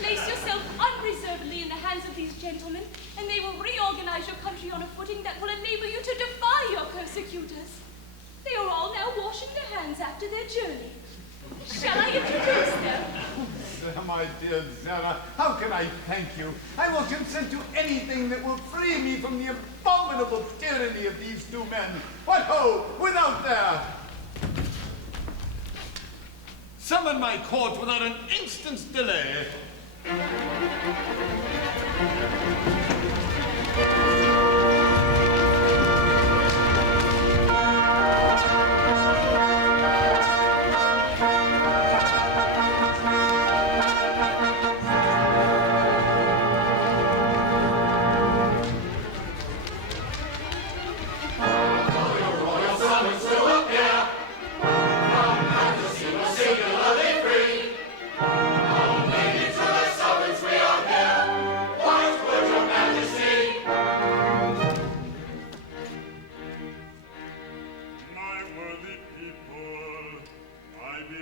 Place yourself unreservedly in the hands of these gentlemen, and they will reorganize your country on a footing that will enable you to defy your persecutors. They are all now washing their hands after their journey. Shall I introduce them? My dear Zara, how can I thank you? I will consent to anything that will free me from the abominable tyranny of these 2 men. What ho, without there! Summon my court without an instant's delay.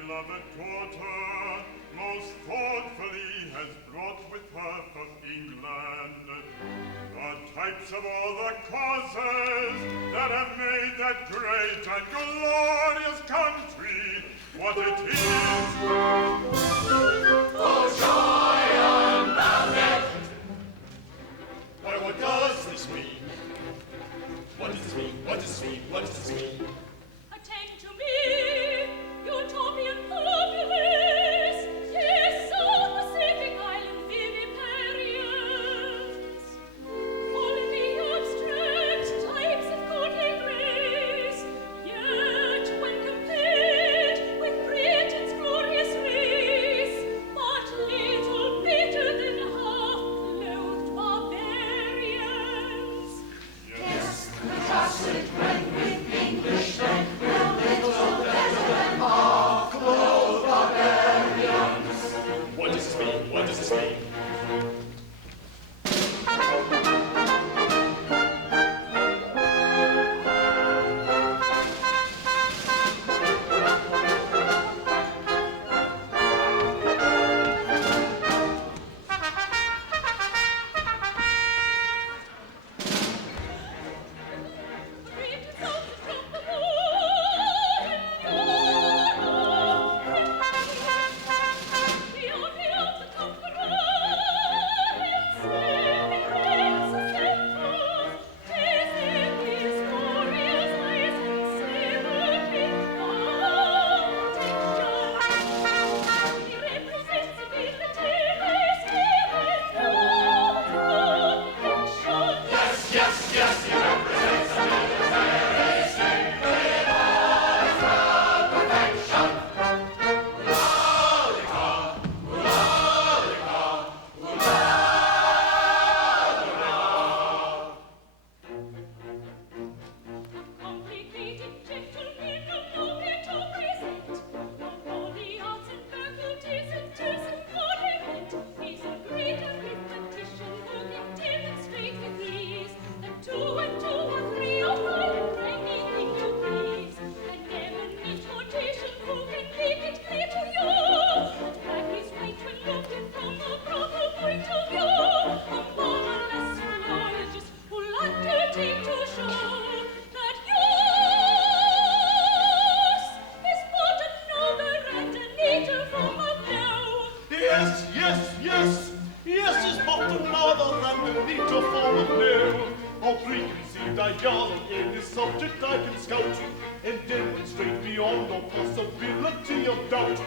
beloved daughter most thoughtfully has brought with her from England the types of all the causes that have made that great and glorious country what it is. Oh, joy unbounded! Why, what does this mean? What does this mean? What does this mean? What does this mean? Attend to me, Utopian populace, yes, all Pacific Island viviparians. All the abstract types of courtly grace, yet when compared with Britain's glorious race, but little better than half-clothed barbarians. Yes, the Catholic men with English men were little better than half-clothed barbarians. What does this mean? What does this mean? Britain's out from the war in Europe. The army of the conquerors, sweeping ranks of centuries, is in his glorious eyes savoring competition. He represents ability, spirit, love, conviction. Yes, yes, yes, he represents a military state with all its proud perfection. Ulalica, ulalica, Complicated gentleman of noble to present, of all the arts and faculties and tis and government. He's a great arithmetician who can demonstrate with ease that 2 and 2 are 3 or 4 or anything you please. And eminent quotation who can make it clear to you that he's right when looking from a proper point of view. A marvelous philologist who'll undertake to show that yours is but a nobler and a neater form of view. Yes, yes, yes, yes, is but another and a neater form of new. All preconceived ideology in this subject I can scout and demonstrate beyond all possibility of doubt.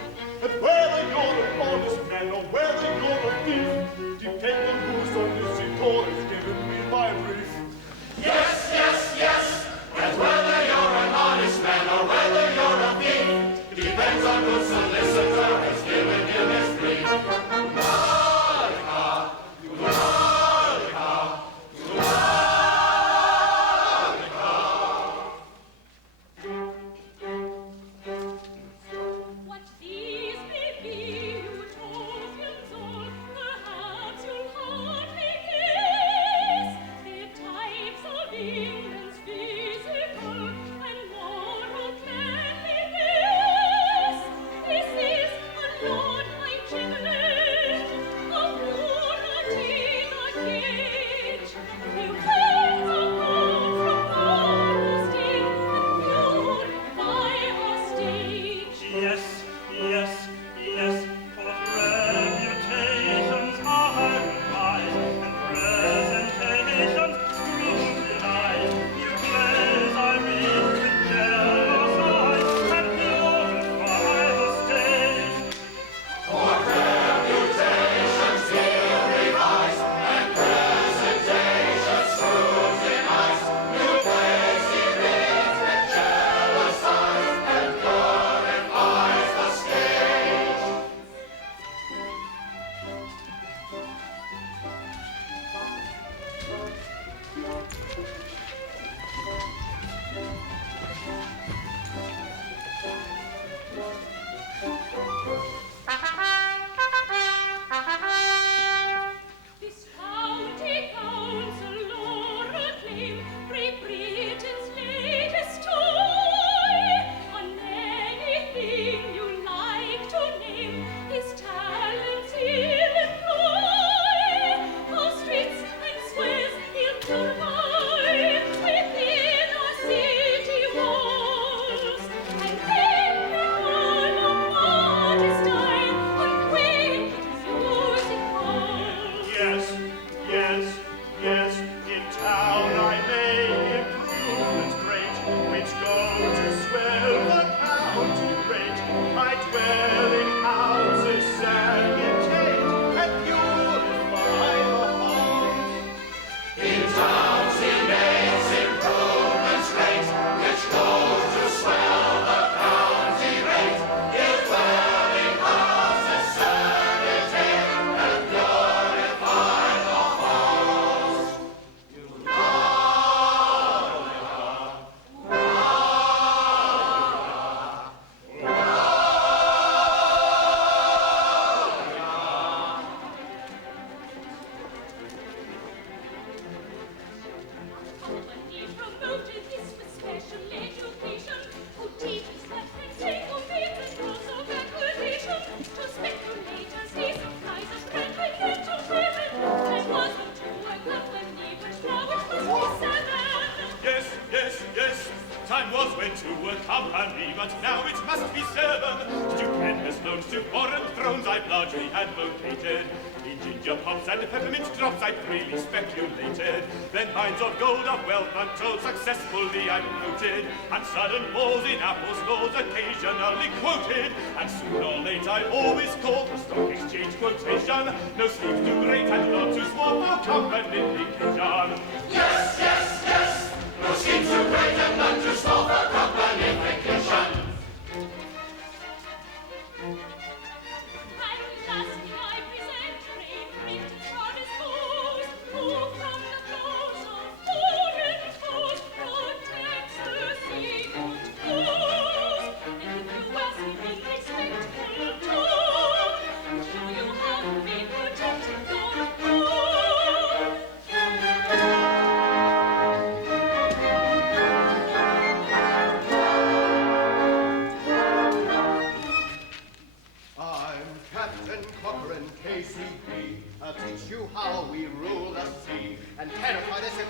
And whether you're an honest man or whether you're a thief, depend on whose omniscient or has given me my brief. yes, yes, yes. And whether you're an honest man or whether you're a thief, depends on whose solicitor has given you his brief. Ulalica, ulalica, What these may be, utopians all, perhaps you'll hardly guess. They're types of England's physical and moral cleanliness. now it must be 7. Stupendous loans to foreign thrones I've largely advocated. In ginger pops and peppermint drops I've freely speculated. Then mines of gold of wealth untold successfully I've noted. And sudden falls in apple stalls occasionally quoted. And soon or late I always call for stock exchange quotation. No sleeves too great and not too small for companification. Yes, yes, yes. No schemes too great and none too small for companification. I'll teach you how we rule the sea and terrify the ship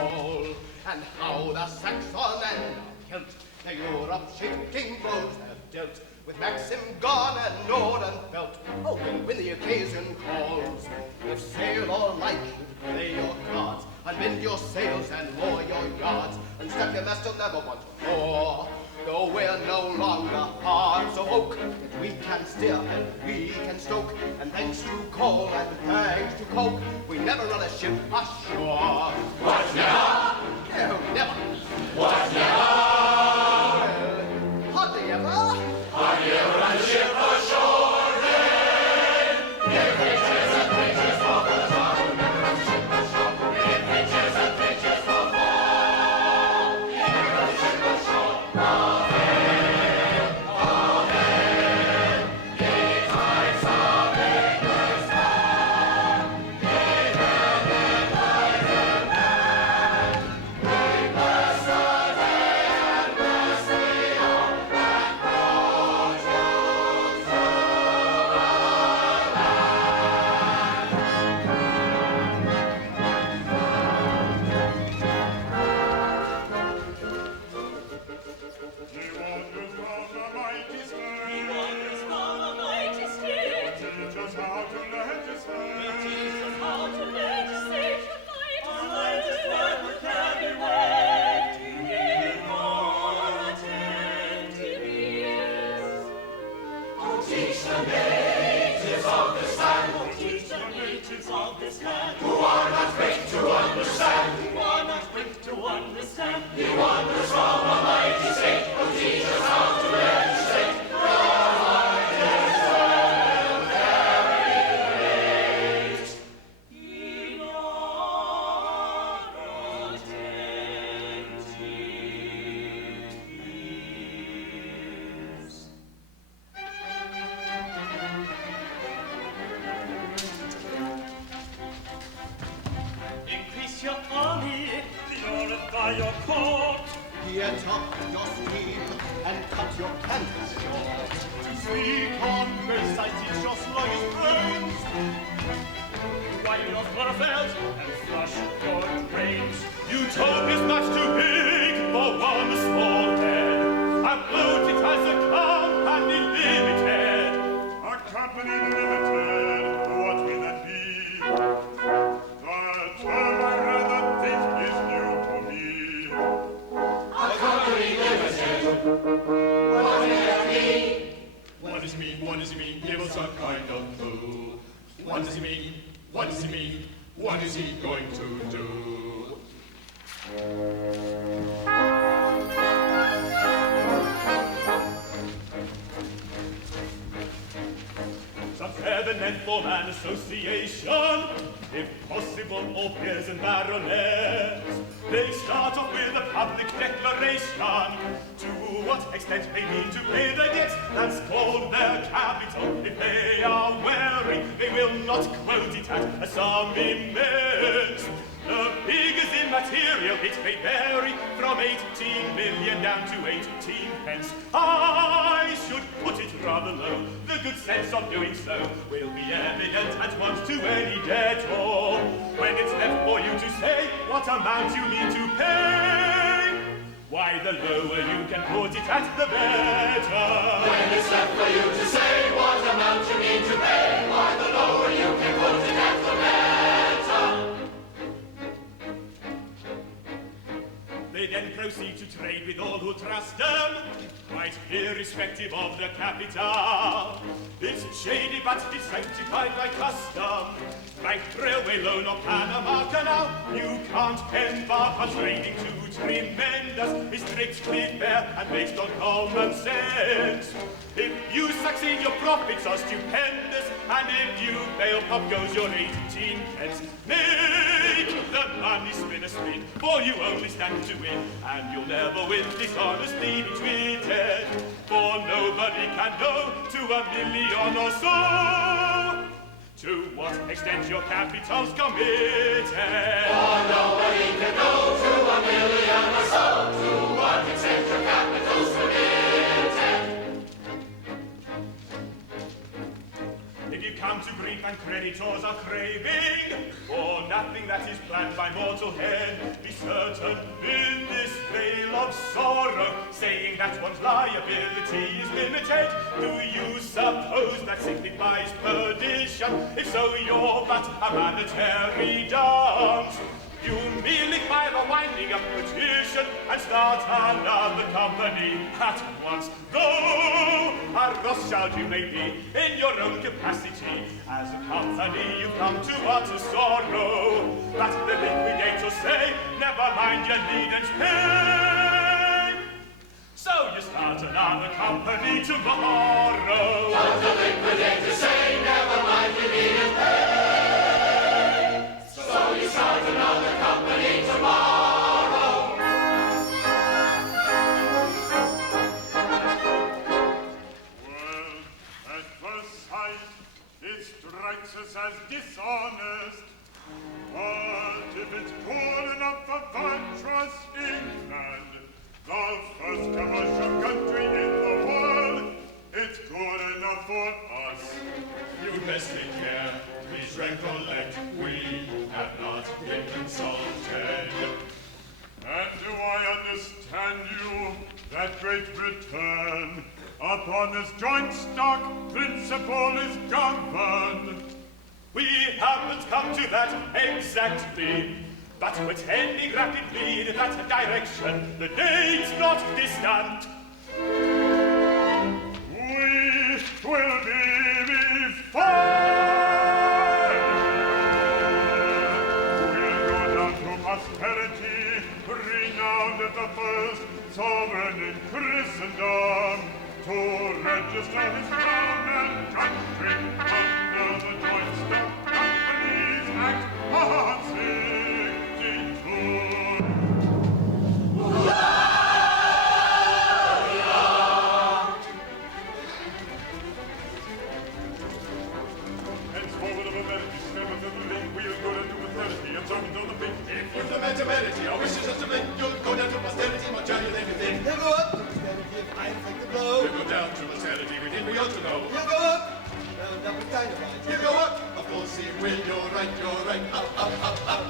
all, and how the Saxon and the Celt the Europe-shaking blows have dealt with Maxim gone and Norden felt. Oh, when the occasion calls, if sail or light should play your cards, unbend your sails and lower your yards, and step your mast till never once more. Though we're no longer hearts of oak, that we can steer and we can stoke, and thanks to coal and thanks to coke, we never run a ship ashore. What never? No, never. What never? Well, hardly ever. Hardly ever run a ship ashore then. If creatures and creatures fall for the tar, we'll never run a ship ashore. If creatures and creatures fall for the tar, we'll never run a ship ashore. Utopia's much too big for one small head. Upload it as a company limited. A company limited, what will that be? The term I rather think is new to me. A company limited, what will that be? What does it mean? What does it mean? Give us a kind of clue. What does it mean? What does it mean? What is he going to do? Some cabinet for an association, if possible, all peers and baronets. They start off with a public declaration. To what extent they mean to pay their debts, that's called their capital. If they are wary, they will not quote it at a sum immense. The figures in material, it may vary from 18 million down to 18 pence. I should put it rather low. The good sense of doing so will be evident at once to any debtor. When it's left for you to say what amount you mean to pay, Why, the lower you can put it at, the better. When it's left for you to say what amount you need to pay, why, the lower you can put it at, the better. They then proceed to trade with all who trust them, quite irrespective of the capital. It's shady, but it's sanctified by custom. Bank, railway loan, or Panama Canal, you can't embark on trading too tremendous. It's strictly fair and based on common sense. If you succeed, your profits are stupendous, and if you fail, pop goes your 18 pence. Make the money spin a spin, for you only stand to win, and you'll never win dishonesty be tweeted, for nobody can go to $1 million or so. To what extent your capital's committed? For nobody can go to $1 million or so. To what extent your capital's committed? If you come to grief and creditors are craving for nothing that is planned by mortal head, be certain in this veil of sorrow, saying that one's liability is limited, do you suppose that signifies perdition? If so, you're but a monetary dump. You merely file a winding up petition and start another company at once. Though a Rothschild you may be in your own capacity, as a company you've come to utter sorrow. But the liquidators say, never mind, you needn't pay. So you start another company tomorrow. But the liquidators say, never mind, you needn't pay. So you start another company tomorrow. Well, at first sight, it strikes us as dishonest. But if it's good enough for virtuous England, the first commercial country in the world, it's good enough for us. You best take care, please recollect, we have not been consulted. And do I understand you that Great Britain upon this joint stock principle is governed? We haven't come to that exactly, but we're tending rapidly in that direction. The day's not distant. We will be before. We'll go down to posterity, renowned as the first sovereign in Christendom, to register his crown and country under the Joint Stock Companies Act of 62. Henceforward of America, never to the link, we'll go down to posterity and serve until the pink. If you've the mentality, I wish you just to make, you'll go down to posterity, my journey, then you think. He'll go up to posterity if I inflict the blow. We'll go down to posterity, we did, we ought to know. He'll go up. Round up with dynamite. You go up, of course he will, you're right, up, up, up, up.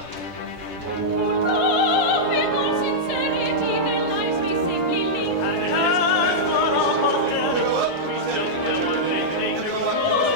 Oh, with all sincerity, their lives be safely linked. And as for all posterity, He'll go up. we still go on thinking. He'll go up. We'll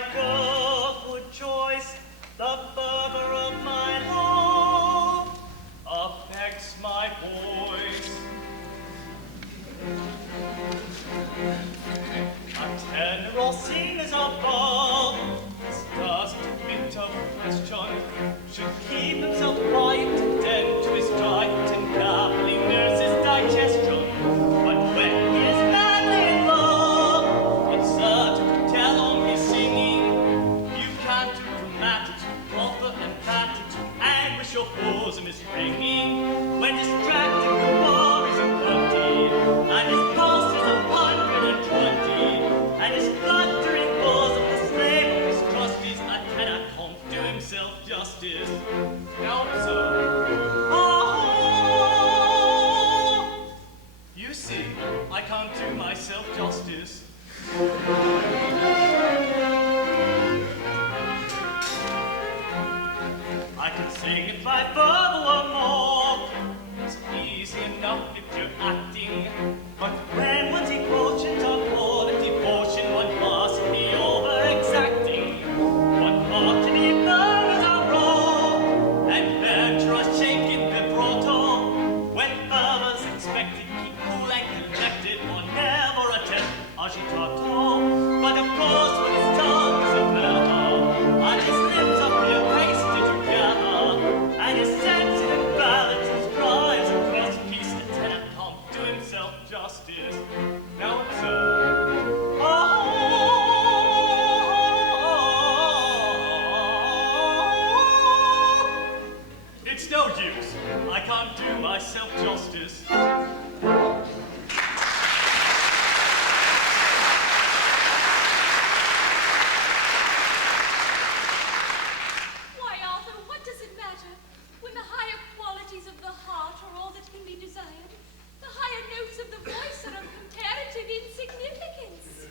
my girlhood choice, the fervor of my love affects my voice. A tenor or singers above doesn't fit of question, should keep himself quiet and tend to his diet and carefully nurse his digestion. But when he is madly in love, it's certain to tell on his singing. You can't do dramatics, proper emphatics, anguish your bosom is ringing. When distracted, the bar is a plenty, and his pulse is 120, and his fluttering bosom the slave of his trustees. A tenor can't do himself justice. Now observe. You see, I can't do myself justice. I can sing if I further one more. It's easy enough if you're acting, but when one's emotions are quality portion, one must be over exacting. One ought to be firm as a roll, and venture a shaking vibrato. When fervor's expected, keep cool and collected, or never attempt agitato. But of course, when his tongue is a feather, and his lips appear pasted together, and his sensitive balance is dry as a cross piece, the tenor can't do himself justice. Now observe. It's no use. I can't do myself justice. Why, Arthur, what does it matter? When the higher qualities of the heart are all that can be desired, the higher notes of the voice are of comparative insignificance.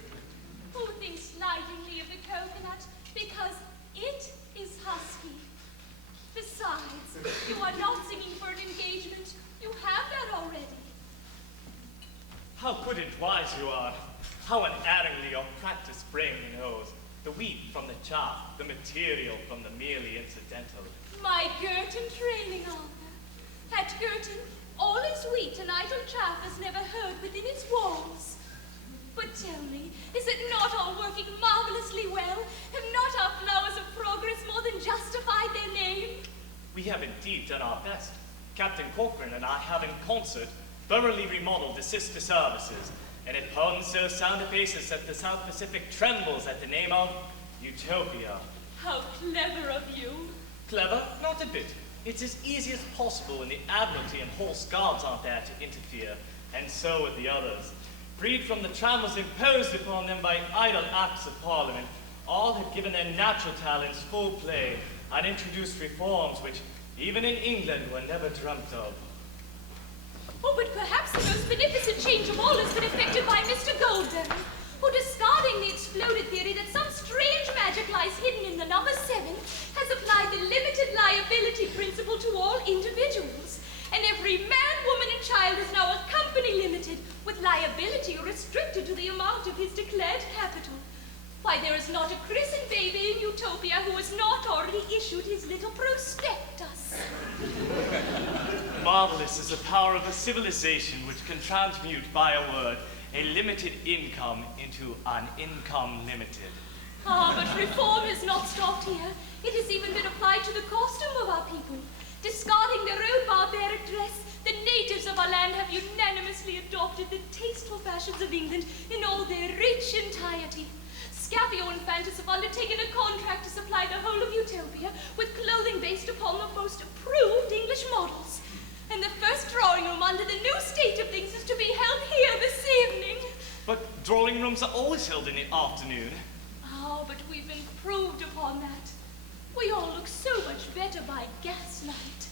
Who thinks slightingly of the coconut because it is husky? Besides, you are not singing for an engagement. You have that already. How good and wise you are. How unerringly your practice brain knows the wheat from the chaff, the material from the merely incidental. My Girton training, Arthur. At Girton, all is wheat and idle chaff is never heard within its walls. But tell me, is it not all working marvelously well? Have not our flowers of progress more than justified their name? We have indeed done our best. Captain Corcoran and I have in concert thoroughly remodeled the sister services, and it poems so sound a basis that the South Pacific trembles at the name of Utopia. How clever of you. Clever? Not a bit. It's as easy as possible when the Admiralty and Horse Guards aren't there to interfere, and so with the others. Freed from the trammels imposed upon them by idle acts of Parliament, all have given their natural talents full play and introduced reforms which, even in England, were never dreamt of. Oh, but perhaps the most beneficent change of all has been effected by Mr. Goldberry, who, discarding the exploded theory that some strange magic lies hidden in the number 7, has applied the limited liability principle to all individuals. And every man, woman, and child is now a company limited, with liability restricted to the amount of his declared capital. Why, there is not a christened baby in Utopia who has not already issued his little prospectus. Marvelous is the power of a civilization which can transmute by a word a limited income into an income limited. Ah, but reform has not stopped here. It has even been applied to the costume of our people. Discarding their own barbaric dress, the natives of our land have unanimously adopted the tasteful fashions of England in all their rich entirety. Scapio and Fantus have undertaken a contract to supply the whole of Utopia with clothing based upon the most approved English models. And the first drawing room under the new state of things is to be held here this evening. But drawing rooms are always held in the afternoon. Oh, but we've improved upon that. We all look so much better by gaslight.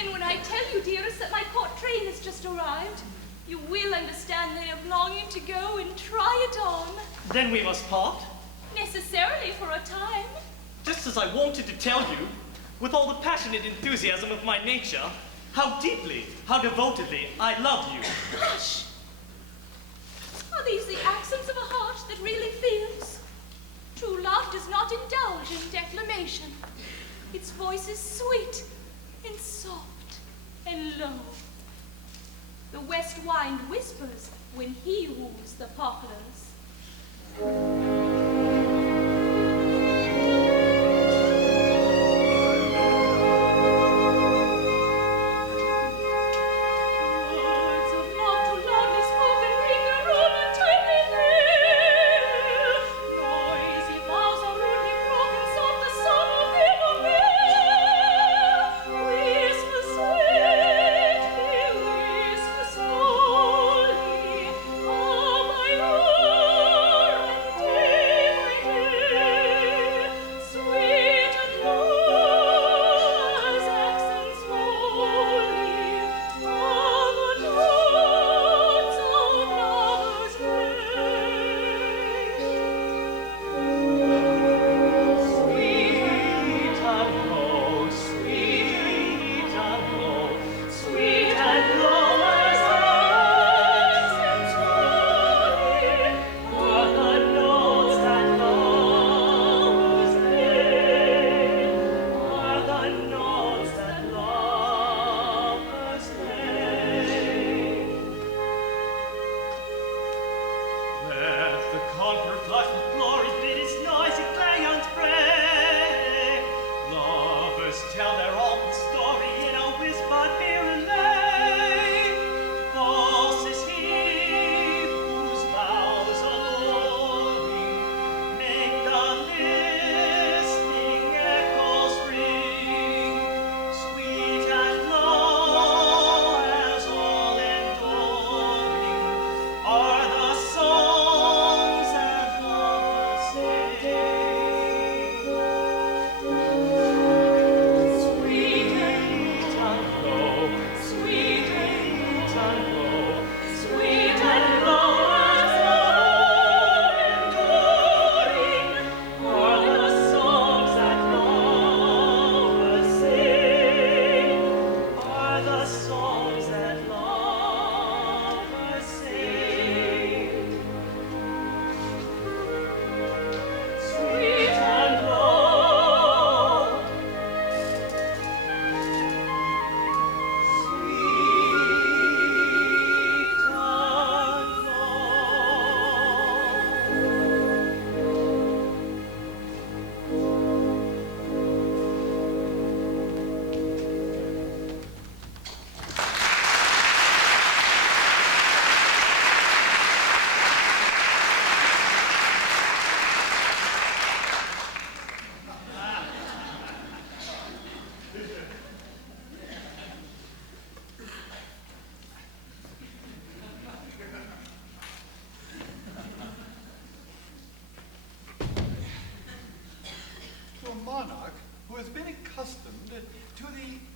And when I tell you, dearest, that my court train has just arrived, you will understand that I'm longing to go and try it on. Then we must part. Necessarily for a time. Just as I wanted to tell you, with all the passionate enthusiasm of my nature, how deeply, how devotedly I love you. Hush! Are these the accents of a heart that really feels? True love does not indulge in declamation. Its voice is sweet and soft and low. The west wind whispers when he woos the poplars.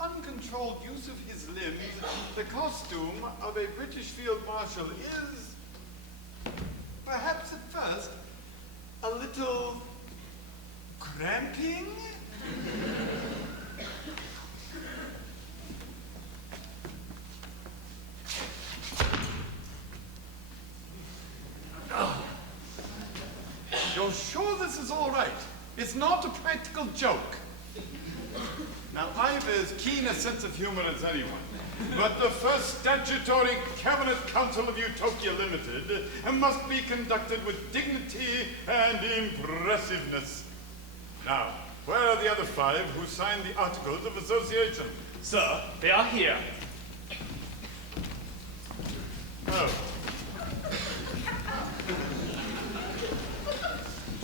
uncontrolled use of his limbs, the costume of a British field marshal is, perhaps at first, a little cramping? You're sure this is all right? It's not a practical joke. Now, I've as keen a sense of humor as anyone, but the first statutory Cabinet Council of Utopia Limited must be conducted with dignity and impressiveness. Now, where are the other 5 who signed the Articles of Association? Sir, they are here. Oh.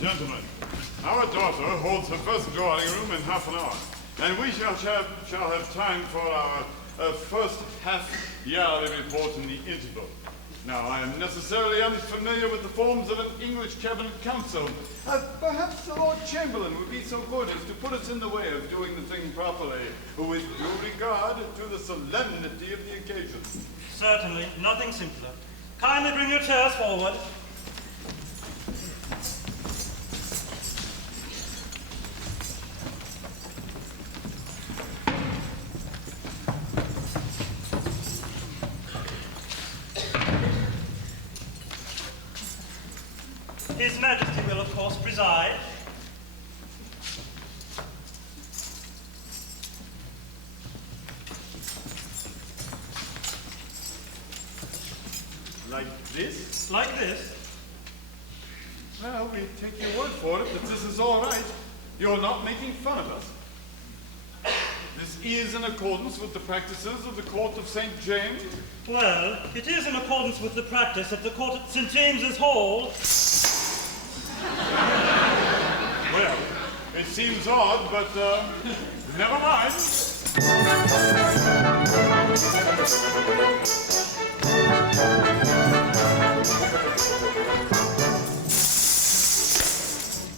Gentlemen, our daughter holds her first drawing room in half an hour, and we shall have time for our first half-yearly report in the interval. Now, I am necessarily unfamiliar with the forms of an English Cabinet Council. Perhaps the Lord Chamberlain would be so good as to put us in the way of doing the thing properly, with due regard to the solemnity of the occasion. Certainly, nothing simpler. Kindly bring your chairs forward. His Majesty will, of course, preside. This? Like this. Well, we take your word for it that this is all right. You're not making fun of us. This is in accordance with the practices of the Court of St. James? Well, it is in accordance with the practice at the court at St. James's Hall. Well, it seems odd, but never mind.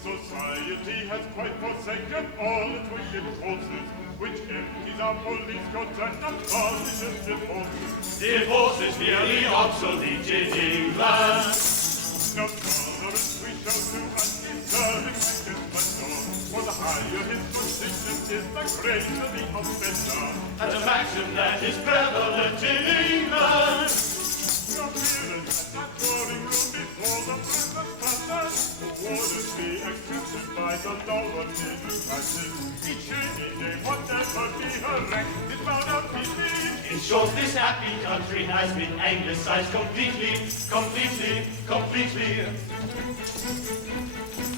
Society has quite forsaken all its wicked courses, which empties our police courts and abolishes divorces. Divorce is nearly obsolete in England. No tolerance we show to undeserving splendor, for the higher his position is, the greater the offender. And a maxim that is prevalent in England. No appearance at that drawing room before the present thunder. The wardens be executed by the law of middle classes. Each shady day, whatever be her rank, is bound up in me. In short, this happy country has been anglicized completely.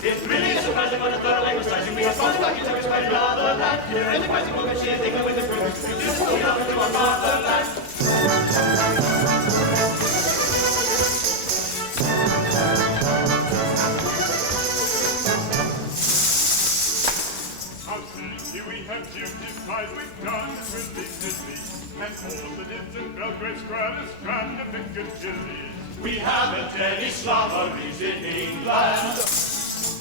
It really is surprising what a thorough anglicizing we have found back into our motherland. We're enterprising woman, she is England with the proof. We do so love to our motherland. Here we have duties tied with guns religiously, and all that is in Belgrade Square is grand of Piccadilly. We haven't any slobberies in England.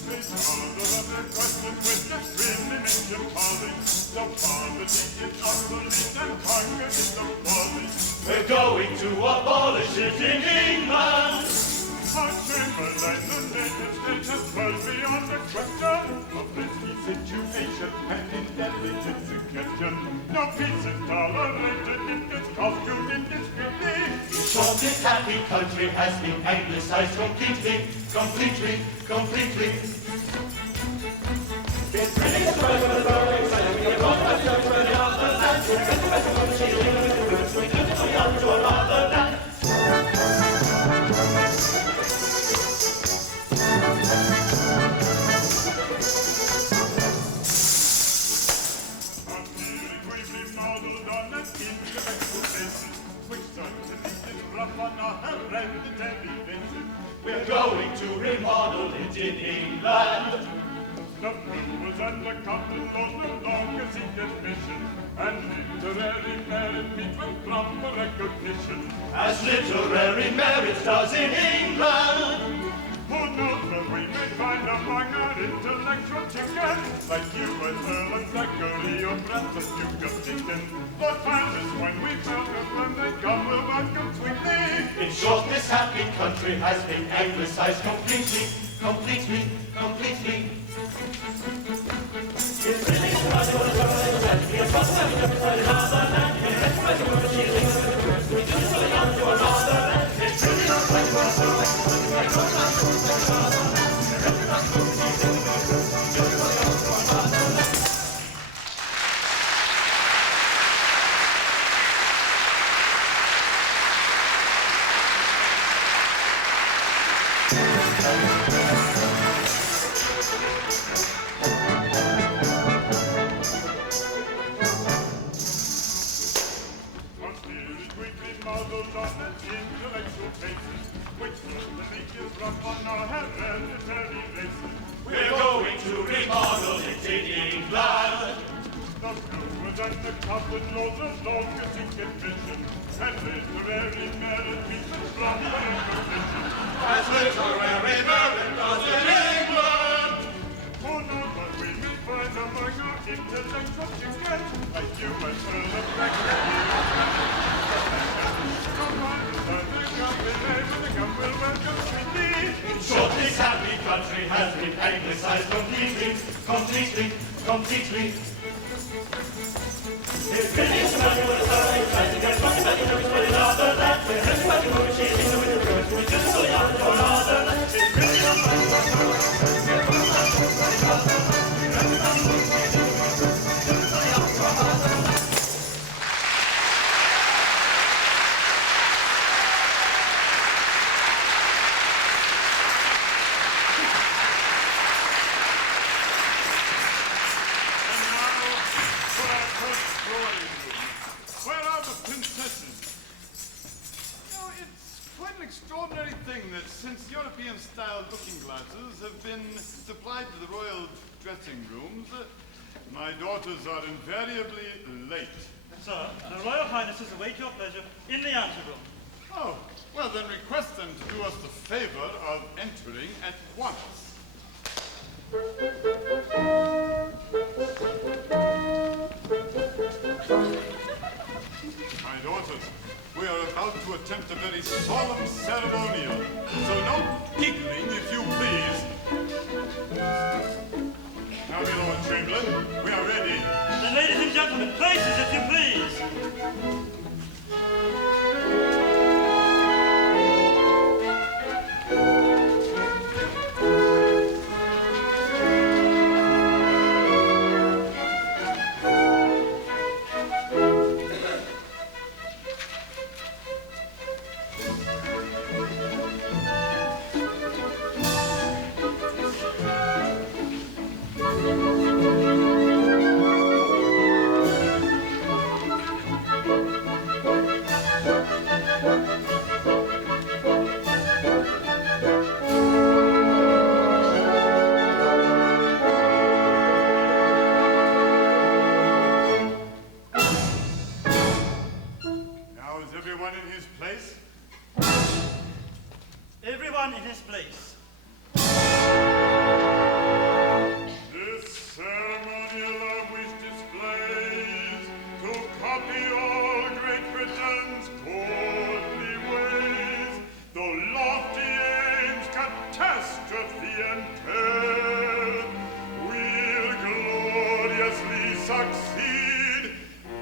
They bother of their questions with the grimly mention folly. So poverty is obsolete and hunger is a folly. We're going to abolish it in England. Our Chamberlain, the native state, has dwelt beyond the question of risky situation and indelicate suggestion. No peace is tolerated if it's costumed indiscreetly. In short, this happy country has been anglicized completely. It's really surprising what a thorough exciting we have gone back to the motherland. We're enterprising woman, she is England with the roots. We do so love to our motherland. We're going to remodel it in England. The brewers and the cotton laws no longer seek admission, and literary merit meets with proper recognition. As literary merit does in England. Who knows what we may find among our intellectual chicken, like you and Earl and Zachary, Operetta, Duke of Deacon. The time is when we welcome when they come, we'll welcome sweetly. In short, this happy country has been anglicized completely. It's really surprising what a thorough exciting we have gone back to the motherland. We're enterprising woman, she is England with the roots. We do so love to our motherland. It's really surprising what a thorough exciting we have gone back to the motherland. We're enterprising woman, she is England with the roots. We do so love to our motherland. We're going to remodel it in England. The brewers and the cotton laws no longer seek admission, and literary merit meets with proper recognition. As literary merit does in England. Who knows what we may find among our intellectual chicken, like you and Earl and Zachary. In short, this happy country has been anglicized completely. It's really surprising what a thorough exciting we have gone back to the motherland. We're enterprising woman, she is England with the roots. We do so love to our motherland. It's really surprising what a thorough exciting we have gone back to the motherland. We're enterprising woman, she is England with the roots. We do so love to our motherland. extraordinary thing that since European-style looking glasses have been supplied to the royal dressing rooms, my daughters are invariably late. Sir, the Royal Highnesses await your pleasure in the anteroom. Oh, well then request them to do us the favor of entering at once. My daughters, we are about to attempt a very solemn ceremonial, so no giggling, if you please. Now, my Lord Chamberlain, we are ready. Then, ladies and gentlemen, places, if you please. Everyone in his place. This ceremonial of which displays to copy all Great Britain's courtly ways, though lofty aims catastrophe entail, will gloriously succeed.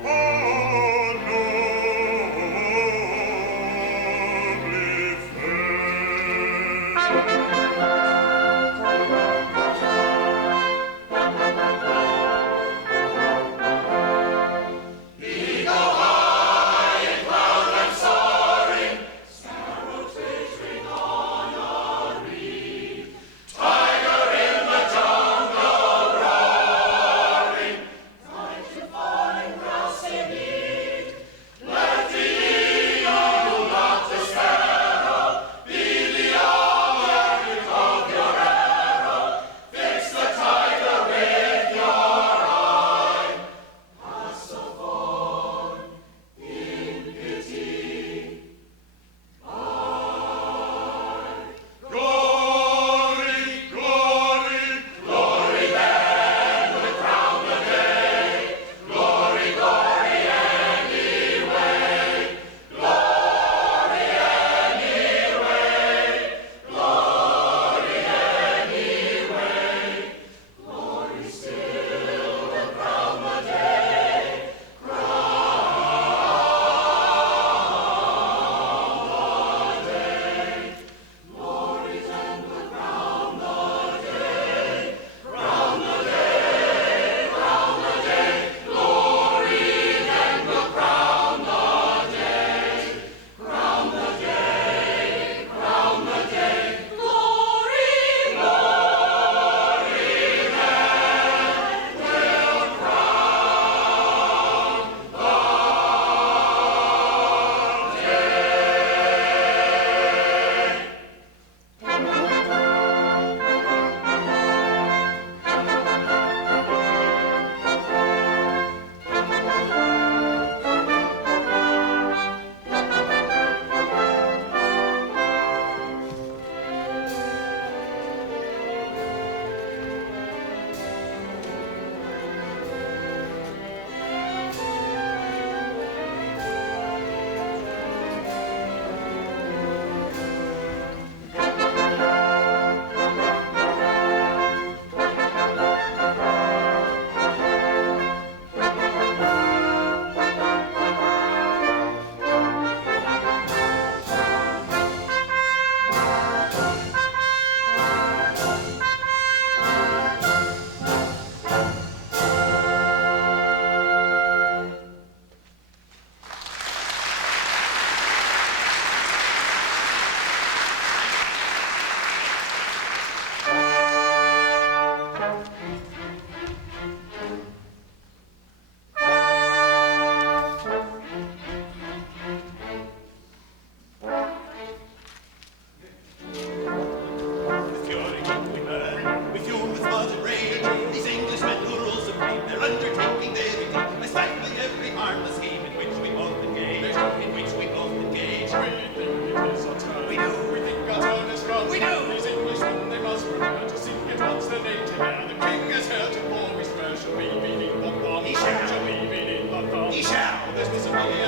Oh, Fight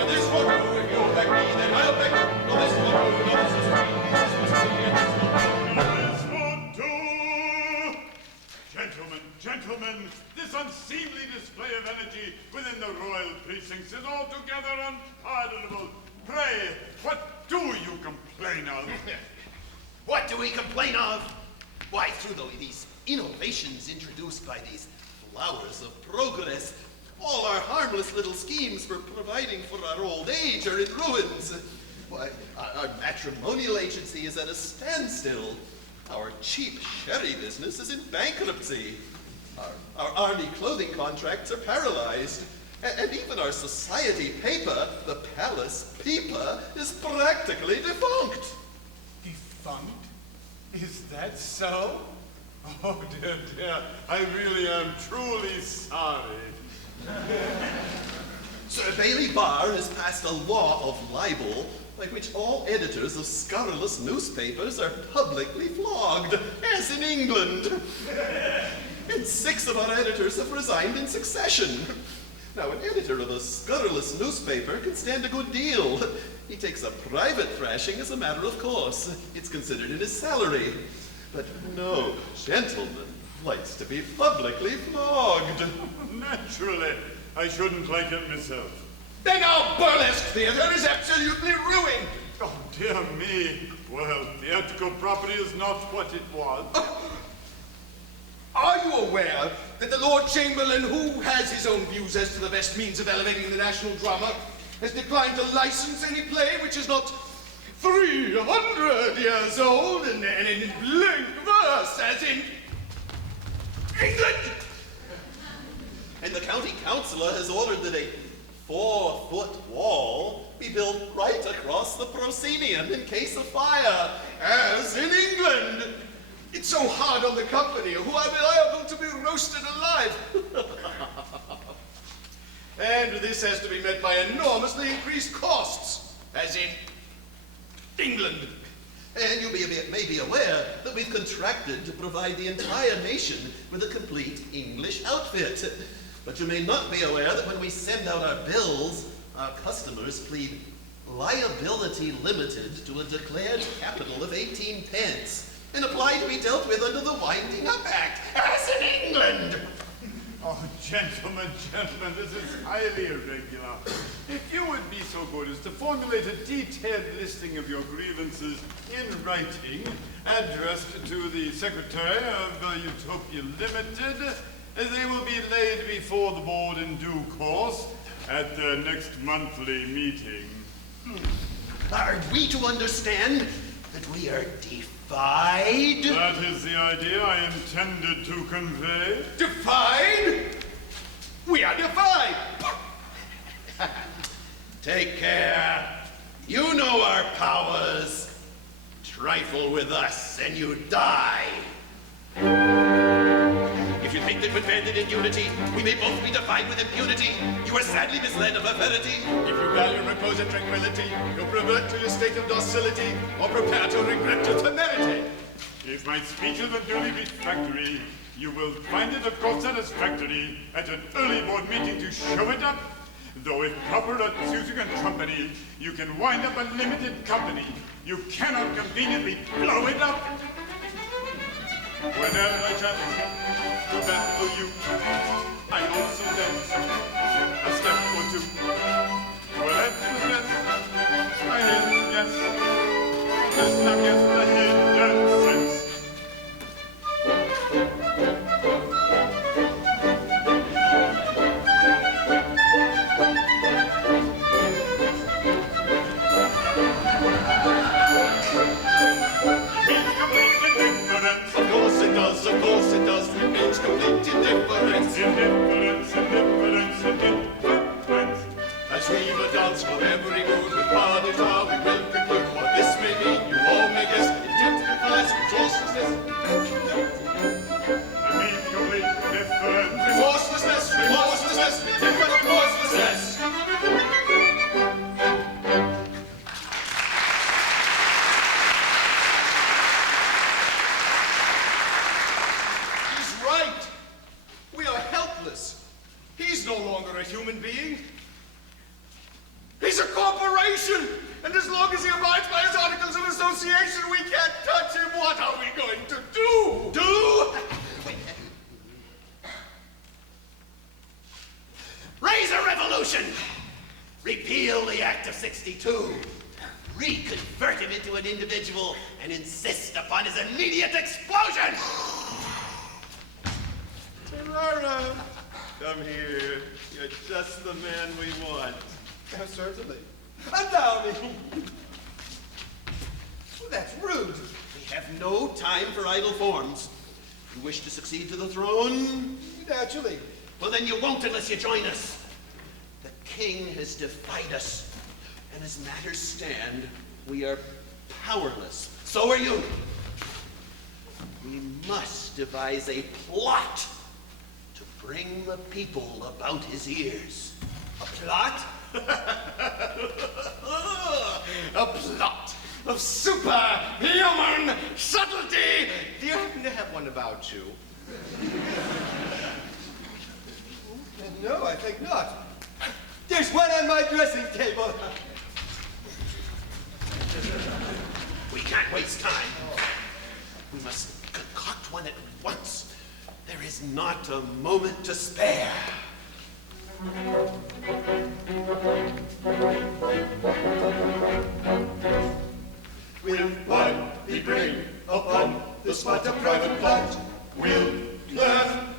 this for two. If you'll back me, then I'll back you. No, this for two. No, this is for me. This is for me, and this for two. No, this for two. Gentlemen, this unseemly display of energy within the royal precincts is altogether unpardonable. Pray, what do you complain of? What do we complain of? Why, through these innovations introduced by these flowers of progress, all our harmless little schemes for providing for our old age are in ruins. Why, our matrimonial agency is at a standstill. Our cheap sherry business is in bankruptcy. Our army clothing contracts are paralyzed. And even our society paper, the Palace Peeper, is practically defunct. Defunct? Is that so? Oh, dear, I really am truly sorry. Sir Bailey Barr has passed a law of libel by which all editors of scurrilous newspapers are publicly flogged, as in England. And 6 of our editors have resigned in succession. Now, an editor of a scurrilous newspaper can stand a good deal. He takes a private thrashing as a matter of course. It's considered in his salary. But no gentleman likes to be publicly flogged. Naturally, I shouldn't like it myself. Then our burlesque theater is absolutely ruined. Oh, dear me. Well, theatrical property is not what it was. Are you aware that the Lord Chamberlain, who has his own views as to the best means of elevating the national drama, has declined to license any play which is not 300 years old and in blank verse, as in England? And the county councillor has ordered that a 4-foot wall be built right across the proscenium in case of fire, As in England. It's so hard on the company, who are liable to be roasted alive. And this has to be met by enormously increased costs, as in England. And you may be aware that we've contracted to provide the entire nation with a complete English outfit. But you may not be aware that when we send out our bills, our customers plead liability limited to a declared capital of 18 pence and apply to be dealt with under the Winding Up Act, as in England. Oh, gentlemen, this is highly irregular. If you would be so good as to formulate a detailed listing of your grievances in writing, addressed to the Secretary of Utopia Limited, they will be laid before the board in due course at their next monthly meeting. Are we to understand that we are defied? That is the idea I intended to convey. Defied? We are defied. Take care. You know our powers. Trifle with us and you die. If you think that when banded in unity, we may both be defied with impunity, you are sadly misled of a verity. If you value repose and tranquility, you'll revert to your state of docility, or prepare to regret your temerity. If my speech is unduly refractory, you will find it of course satisfactory at an early board meeting to show it up. Though if proper at music and trumpety, you can wind up a limited company. You cannot conveniently blow it up. Whenever I chance to bend for you, I also dance a step or two. Whatever yes, I hit yes. Yes, I guess I hit yes. Of course it does, it means complete indifference. Indifference. As we a dance for every mood with party tar, we will conclude what this may mean. You all may guess, intent implies resourcelessness. It means complete indifference. Remorselessness, indifferent remorselessness. He's no longer a human being. And as long as he abides by his articles of association, we can't touch him. What are we going to do? Raise a revolution! Repeal the Act of '62. Reconvert him into an individual and insist upon his immediate explosion! Ferrara, come here. You're just the man we want. Oh, certainly. Allow me. Well, that's rude. We have no time for idle forms. You wish to succeed to the throne? Naturally. Well, then you won't unless you join us. The king has defied us, and as matters stand, we are powerless. So are you. We must devise a plot to bring the people about his ears. A plot? A plot of superhuman subtlety. Do you happen to have one about you? No, I think not. There's one on my dressing table. We can't waste time. We must concoct one at once. There is not a moment to spare. Will one he bring upon the spot a private plot? Will learn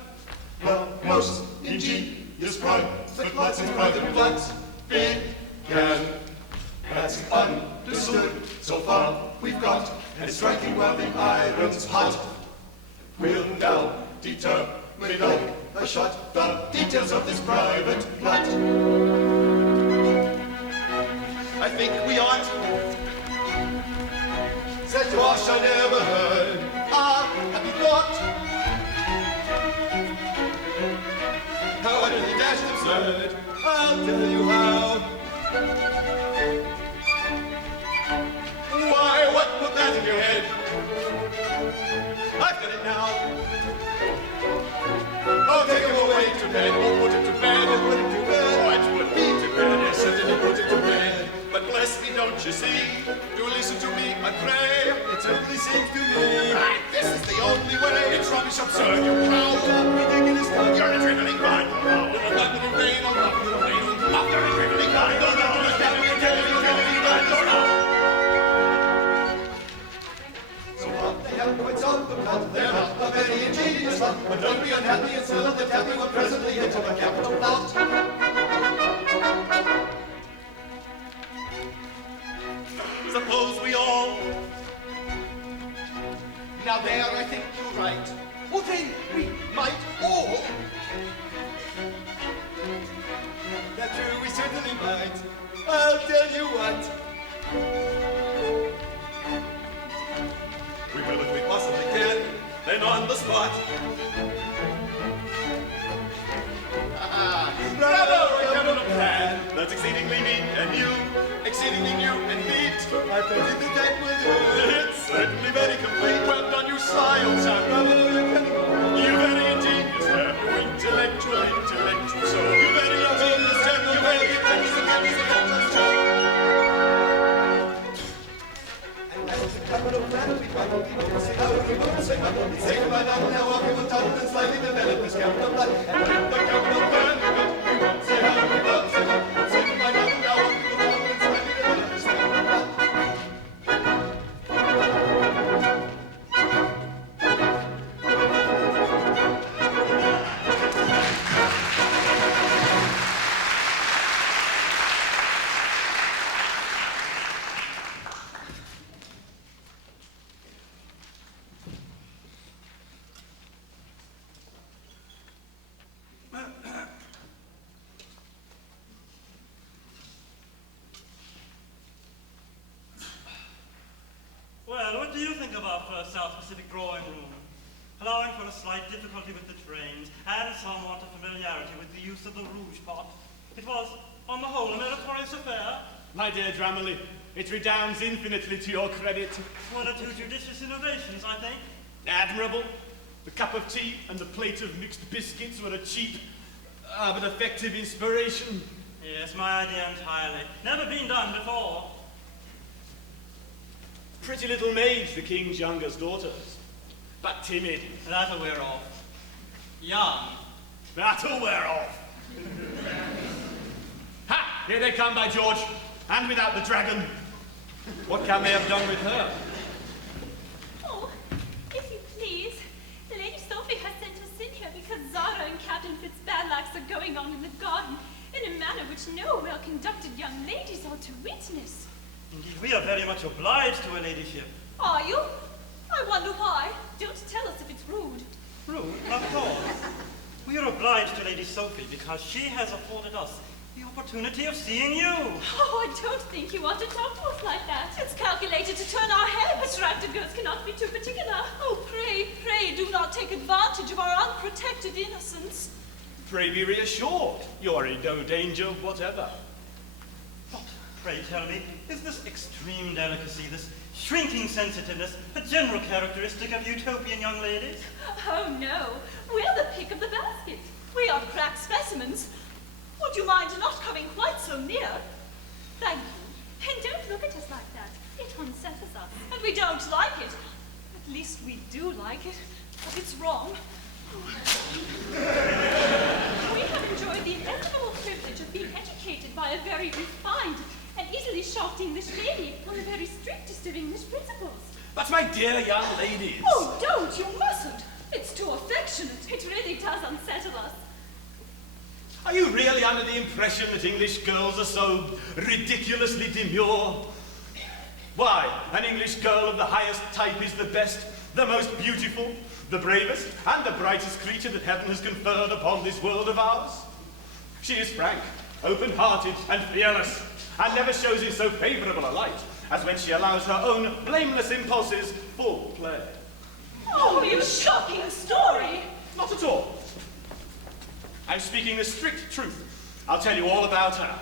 the most ingenious private plots and private plots began. That's understood. So far we've got, and striking while the iron's hot. We'll now determine like a shot the details of this private plot. I think we ought. Such wash I never heard. Happy thought. How utterly dashed absurd. I'll tell you how. Why, what put that in your head? I've got it now. Oh, take him away to bed. Oh, put it to bed. Oh, put it to bed. Oh, put me to bed. Yes, certainly put it to bed. But bless me, don't you see? Do listen to me, I pray. It certainly seems to me. This is the only way. It's rubbish, absurd, you proud. Ridiculous conduct. You're a driveling mind. Little nothing in vain, oh, nothing in vain. You're a driveling mind. Oh, no, it's not me, it's driveling mind. Oh, no. So what they have points on the plot. They're not a very ingenious lot. But don't be unhappy and still the tappy will presently hit to a capital plot. Suppose we all... Now there, I think you're right. Well, then we might all. That's true, we certainly might. I'll tell you what. We will if we possibly can. Then on the spot. Bravo, we have a plan. That's exceedingly neat and new. Exceedingly new and neat. I fancy that will do. It's certainly very complete. Well done, you sly old son. Bravo, you can. You very ingenious man. You intellectual soul. You very ingenious chap. You very intellectual chap. And I was a capital plan of the capital people. Say how we will say what we say. By now walk we will tunnel and slightly develop this capital plan. And the capital plan we won't say how we will say what we say. By now walk we will tunnel and slightly develop this capital plan. Well, what do you think of our first South Pacific drawing room? Allowing for a slight difficulty with the trains and somewhat of familiarity with the use of the rouge pot, it was, on the whole, a meritorious affair. My dear Dramley, it redounds infinitely to your credit. One or two judicious innovations, I think. Admirable. The cup of tea and the plate of mixed biscuits were a cheap, but effective inspiration. Yes, my idea entirely. Never been done before. Pretty little maids, the king's youngest daughters, but timid. That'll wear off. Young. That'll wear off. Ha! Here they come, by George, and without the dragon. What can they have done with her? Oh, if you please, Lady Sophie has sent us in here because Zara and Captain Fitzbadlax are going on in the garden in a manner which no well-conducted young ladies are to witness. Indeed, we are very much obliged to her ladyship. Are you? I wonder why. Don't tell us if it's rude. Rude? Not at all. We are obliged to Lady Sophie because she has afforded us the opportunity of seeing you. Oh, I don't think you ought to talk to us like that. It's calculated to turn our heads. Attractive girls cannot be too particular. Oh, pray, pray, do not take advantage of our unprotected innocence. Pray be reassured. You are in no danger whatever. What, pray tell me, is this extreme delicacy, this shrinking sensitiveness, a general characteristic of utopian young ladies? Oh, no. We're the pick of the basket. We are cracked specimens. Would you mind not coming quite so near? Thank you. And don't look at us like that. It unsettles us. And we don't like it. At least we do like it. But it's wrong. We have enjoyed the inestimable privilege of being educated by a very refined and easily shocked English lady on the very strictest of English principles. But my dear young ladies. Oh, don't! You mustn't! It's too affectionate. It really does unsettle us. Are you really under the impression that English girls are so ridiculously demure? Why, an English girl of the highest type is the best, the most beautiful, the bravest, and the brightest creature that heaven has conferred upon this world of ours. She is frank, open-hearted, and fearless, and never shows in so favorable a light as when she allows her own blameless impulses full play. Oh, you shocking story! Not at all. I'm speaking the strict truth. I'll tell you all about her.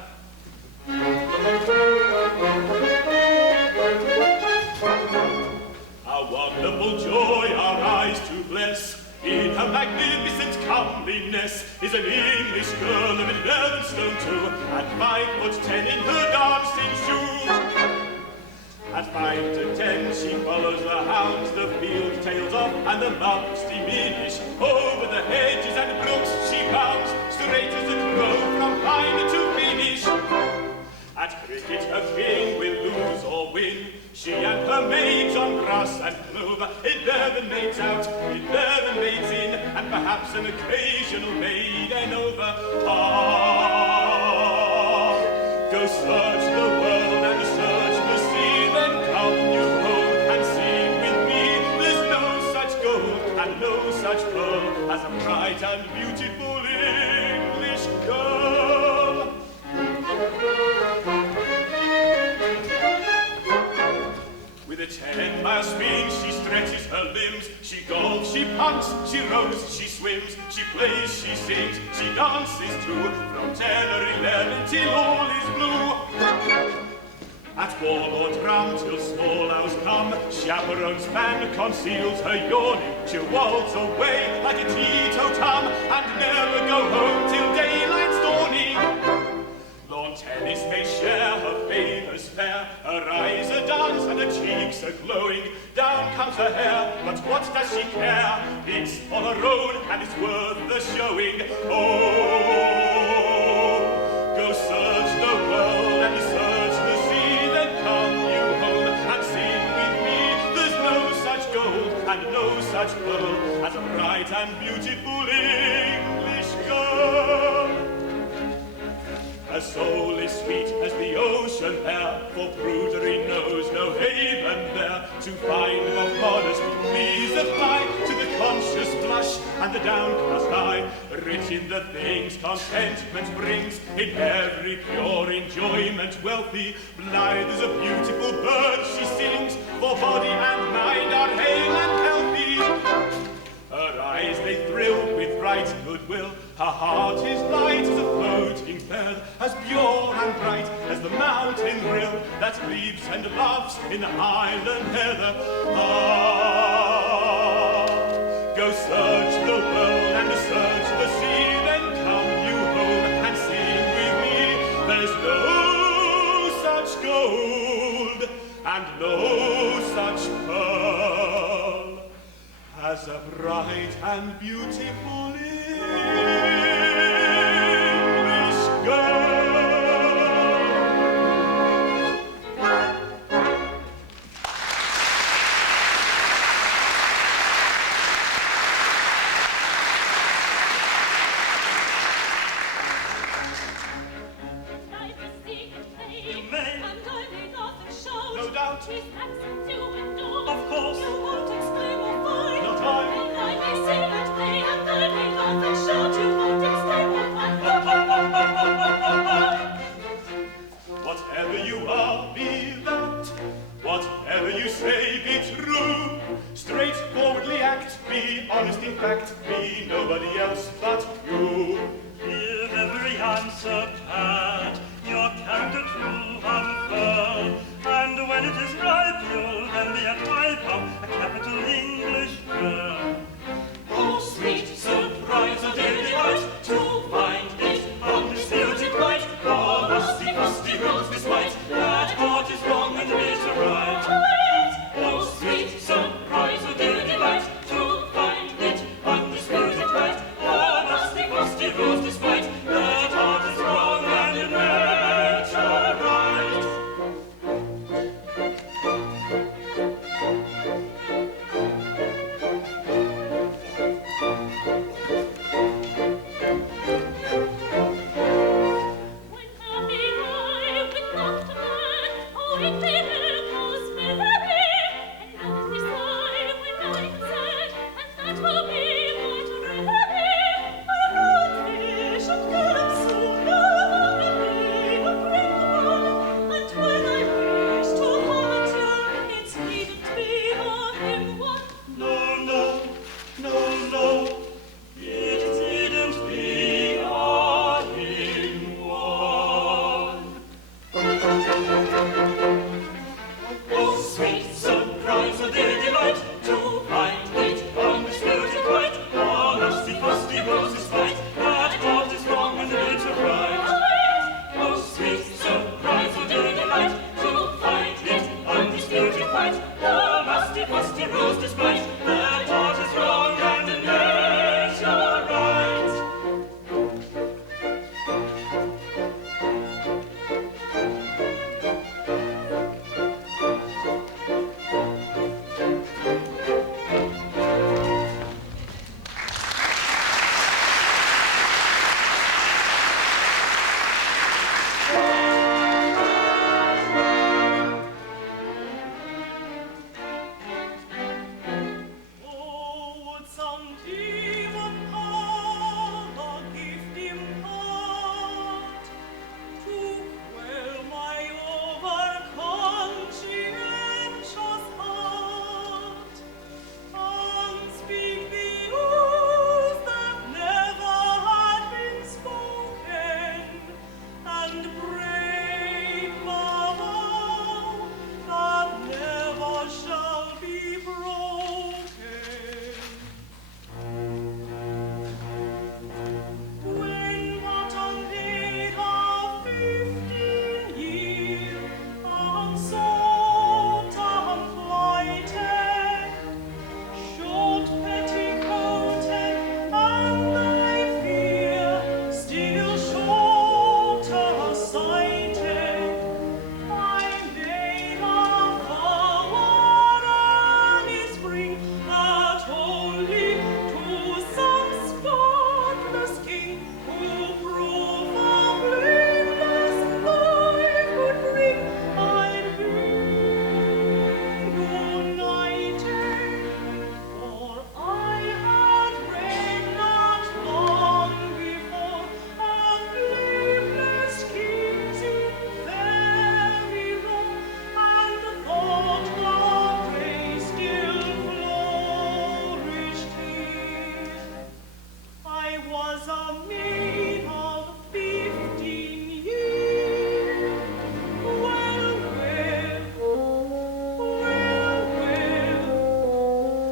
A wonderful joy our eyes to bless, in her magnificent comeliness, is an English girl of 11 stone 2, and 5'10" in her dancing shoes. At 5 to 10 she follows the hounds, the field tails off, and the mounts diminish. Over the hedges and brooks she bounds, straight as a crow from line to finish. At cricket her king will lose or win. She and her maids on grass and clover, 11 maids out, 11 maids in, and perhaps an occasional maiden over. Ah, go search the world and search the sea, then come you home and sing with me. There's no such gold and no such pearl as a bright and beautiful English girl. With a 10-mile swing she stretches her limbs, she golfs, she punts, she rows, she swims, she plays, she sings, she dances too, from 10 or 11 till all is blue. At ball or drum till small hours come, chaperone's fan conceals her yawning. She'll waltz away like a teetotum and never go home till daylight's dawning. Lawn tennis may share her favours fair, her eyes are dance and her cheeks are glowing. Down comes her hair, but what does she care? It's on her own and it's worth the showing. Oh, go search the world and search the sea, then come you home and sing with me. There's no such gold and no such pearl as a bright and beautiful English girl. Her soul is sweet as the ocean air, for prudery knows no haven there. To find more modest please apply to the conscious blush and the downcast eye. Rich in the things contentment brings, in every pure enjoyment wealthy. Blithe as a beautiful bird she sings, for body and mind are hale and healthy. Her eyes they thrill with right goodwill, her heart is light as a floating bed, as pure and bright as the mountain rill that leaps and laughs in the highland heather. Ah, go search the world and search the sea, then come you home and sing with me. There's no such gold and no such as a bright and beautiful English girl. No doubt. Of course. You won't exclaim or find. Not I. And I may sing and play and I may laugh and shout. You won't exclaim or find. Whatever you are, be that. Whatever you say, be true. Straightforwardly act, be honest in fact, be nobody else but you. Give every answer pat, your character true unfurl, and when it is ripe, you'll then be a type of a capital English girl. Oh, sweet surprise, a dear delight, to find it undisputed right, for rusty, fusty rules despite, that heart is wrong and bitter right. Oh, sweet surprise, a dear delight, to find it undisputed right, for rusty, fusty rules despite, that heart is wrong and nature right. When happy I with laughter man, oh, it may echoes melody, and not we sigh when I am sad, and that will be quite ready. A roundfish and calypso never be a friend one, and when I wish to volunteer, it needn't be a him one. No, no, no, no, it didn't be a him one. Oh, sweet surprise, a dear delight, to find it undisputed right, all lusty, fusty roses fight, that heart is wrong and bitter right. Oh, sweet surprise, a dear delight, to find it undisputed right, all lusty, fusty roses despite, that heart is wrong and nature right. Oh, would some demon power gift impart to quell my over-conscientious heart, and speak the oaths that never had been spoken, and break the vow that never shall be broken. When but a maid of 15 years, unsought and flighted, short petticoated, and I fear still shorter sighted, I made a forward spring that only to some spotless king who proof of blameless life would bring, I'd been united. For I had read not long before of blameless kings in fairy lore, and the thought of grace still flourished here. I was a maid of 15 years. Well,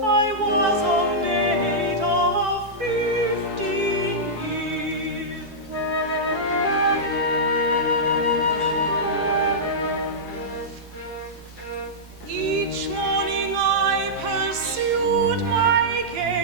I was a maid of 15 years. Each morning I pursued my care.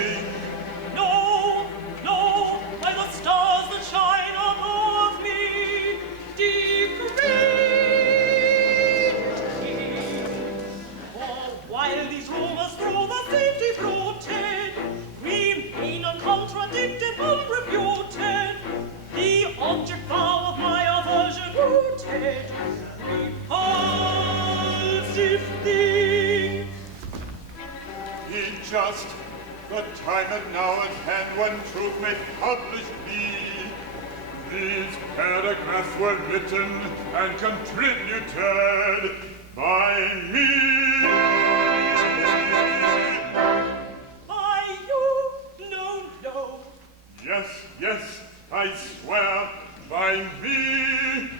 sing. No, no, by the stars that shine above me, decree. For while these rumors through the city floated, remain uncontradicted, unrefuted, the object vow of my aversion rooted, repulsive thing. Just the time and now at hand when truth may publish be. These paragraphs were written and contributed by me. By you? No, no. Yes, yes, I swear, by me.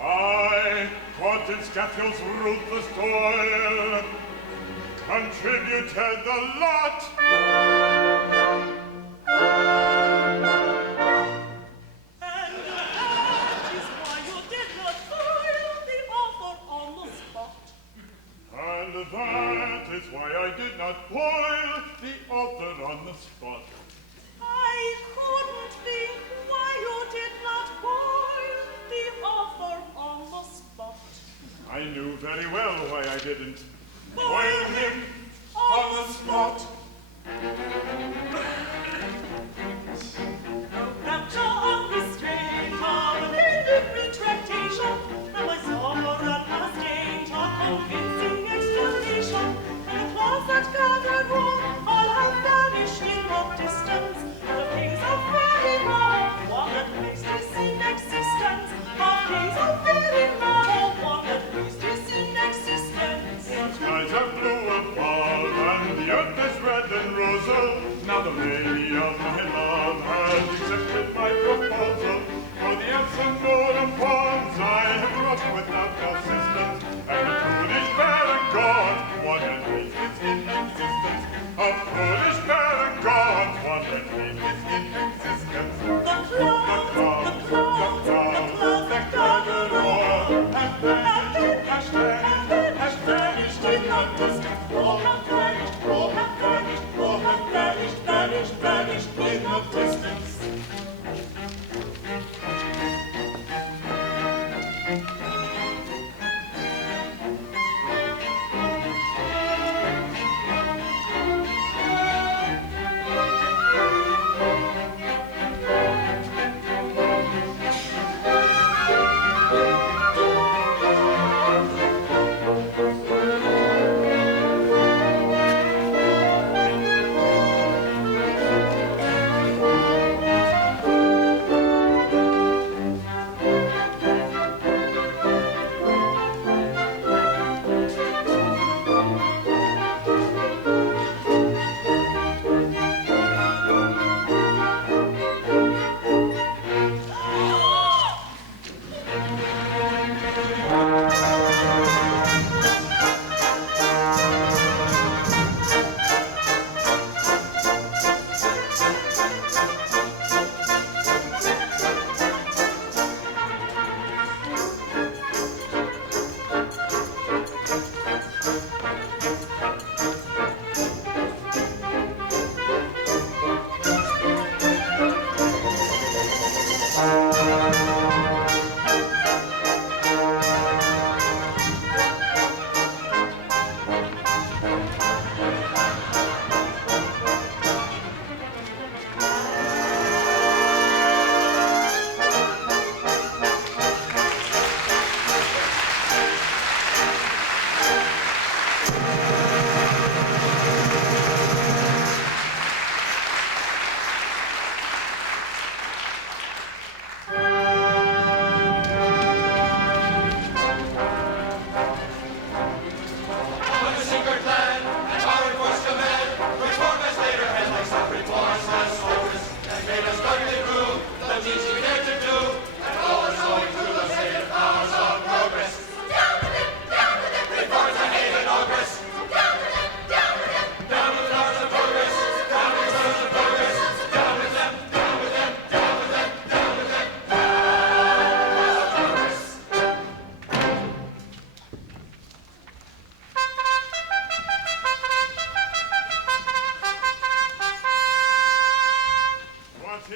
I, caught in Scafield's ruthless toil, contributed the lot. And that is why you did not foil the author on the spot. And that is why I did not boil the author on the spot. I couldn't think why you did not boil the author on the spot. I knew very well why I didn't boil him on the spot. No rapture of restraint, of unended retractation, and my sovereign has gained a convincing explanation. And the clouds that gathered round all have vanished in the distance. The kings of fairy lore, one that makes this in existence. The kings of fairy lore, one that makes this in existence. The skies are blue above, and the earth is red and rosy. Now the lady of my love has accepted my proposal. For the absent forms I have wrought without persistence, and the foolish barren god, one that makes its in existence. A foolish barren god, one that makes its in existence. The clouds that gathered round Have vanished in the distance. all have vanished, all have vanished, all have vanished, vanished, vanished in the distance.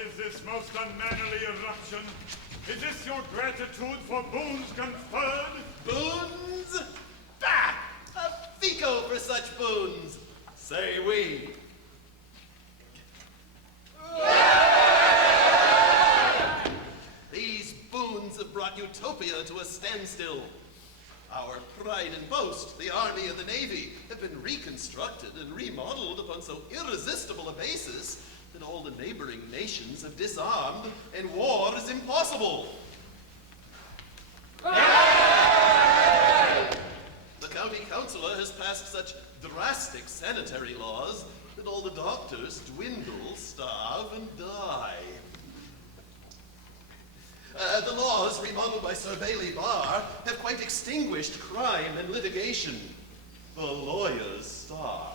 is this most unmannerly eruption? Is this your gratitude for boons conferred? Boons? Bah! A fico for such boons, say we. These boons have brought Utopia to a standstill. Our pride and boast, the Army and the Navy, have been reconstructed and remodeled upon so irresistible a basis that all the neighboring nations have disarmed and war is impossible. The county councillor has passed such drastic sanitary laws that all the doctors dwindle, starve, and die. The laws remodeled by Sir Bailey Barr have quite extinguished crime and litigation. The lawyers starve.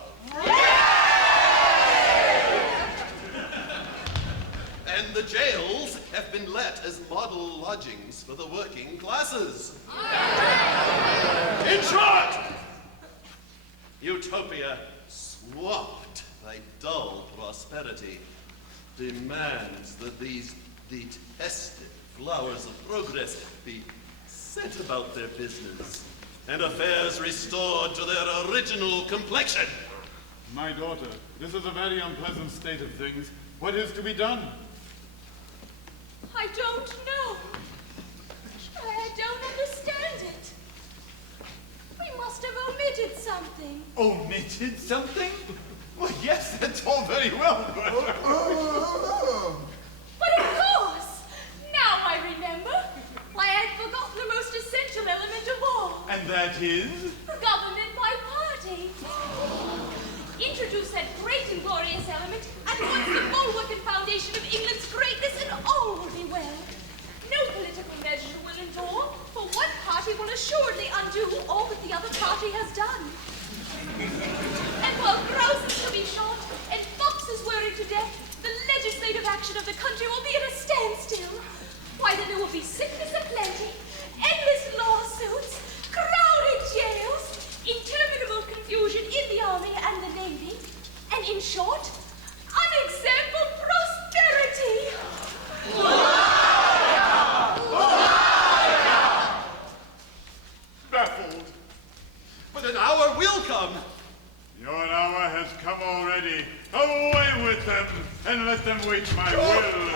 And the jails have been let as model lodgings for the working classes. In short, Utopia, swamped by dull prosperity, demands that these detested flowers of progress be set about their business and affairs restored to their original complexion. My daughter, this is a very unpleasant state of things. What is to be done? I don't know. I don't understand it. We must have omitted something. Omitted something? Well, yes, that's all very well, but... But of course! Now I remember. I had forgotten the most essential element of all. And that is? Government by party. Introduce that great and glorious element, and once the bulwark and foundation of England's greatness, and all will be well. No political measure will involve, for one party will assuredly undo all that the other party has done. And while grouse is to be shot, and foxes worried to death, the legislative action of the country will be at a standstill. Why, then there will be sickness aplenty, endless lawsuits, crowded jails, interminable confusion in the army and the navy, and in short, unexampled prosperity. Baffled. But an hour will come. Your hour has come already. Away with them, and let them wait my will.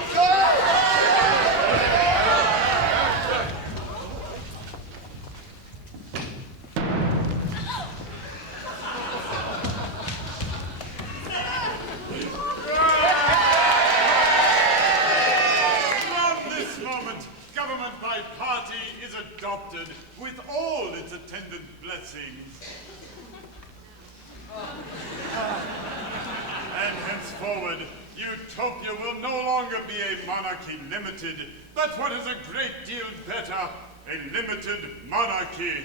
From this moment, government by party is adopted with all its attendant blessings. And henceforward, Utopia will no longer be a monarchy limited, but what is a great deal better, a limited monarchy.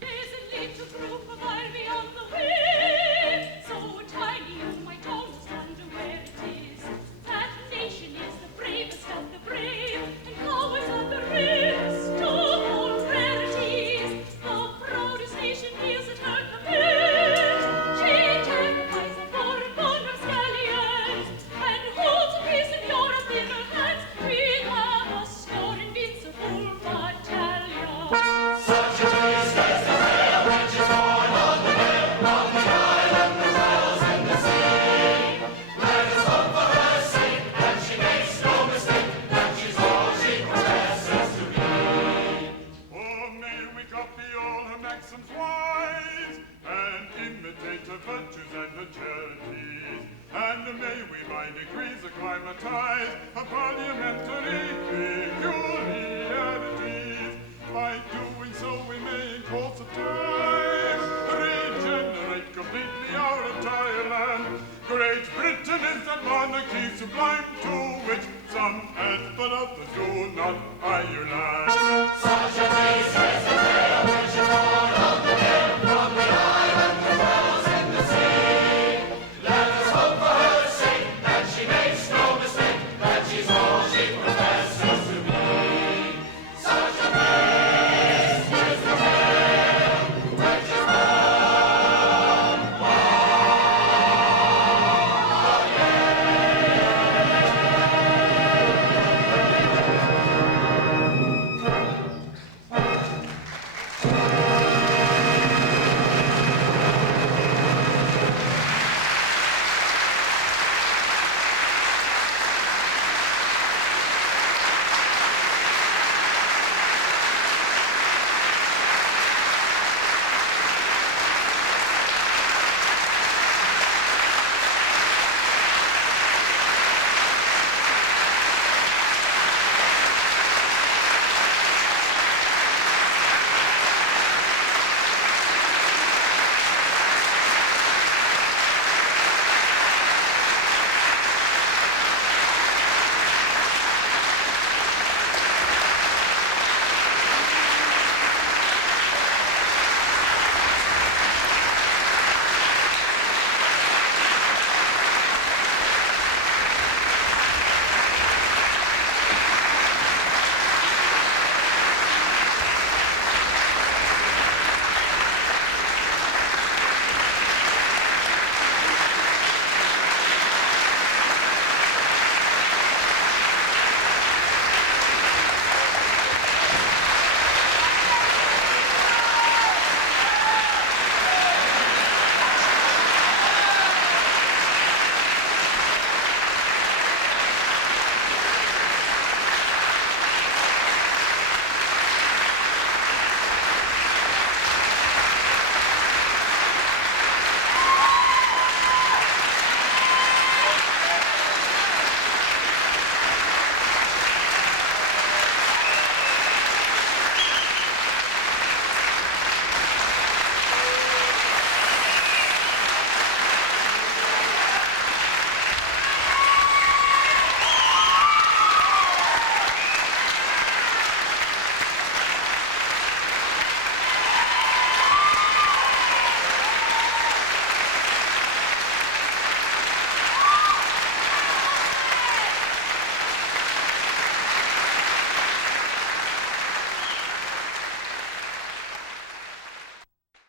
There's a little group of ivy on the wind, so tiny you might almost wonder where it is. That nation is the bravest of the brave, and always at the risk of all rarities. The proudest nation kneels at her command. She terrifies the foreign-born rapscallions, and holds a peace in Europe in her hands. We have a score invincible battalion. Such a beast as the sail which is born on the deck of the island that dwells in the sea. Let us hope for her sake that she makes no mistake, that she's all she professes to be. Oh, may we copy all her maxims wise, and imitate her virtues and her charities. And may we by degrees acclimatize her parliamentary peculiarities. By doing so we may in course of time regenerate completely our entire land. Great Britain is that monarchy sublime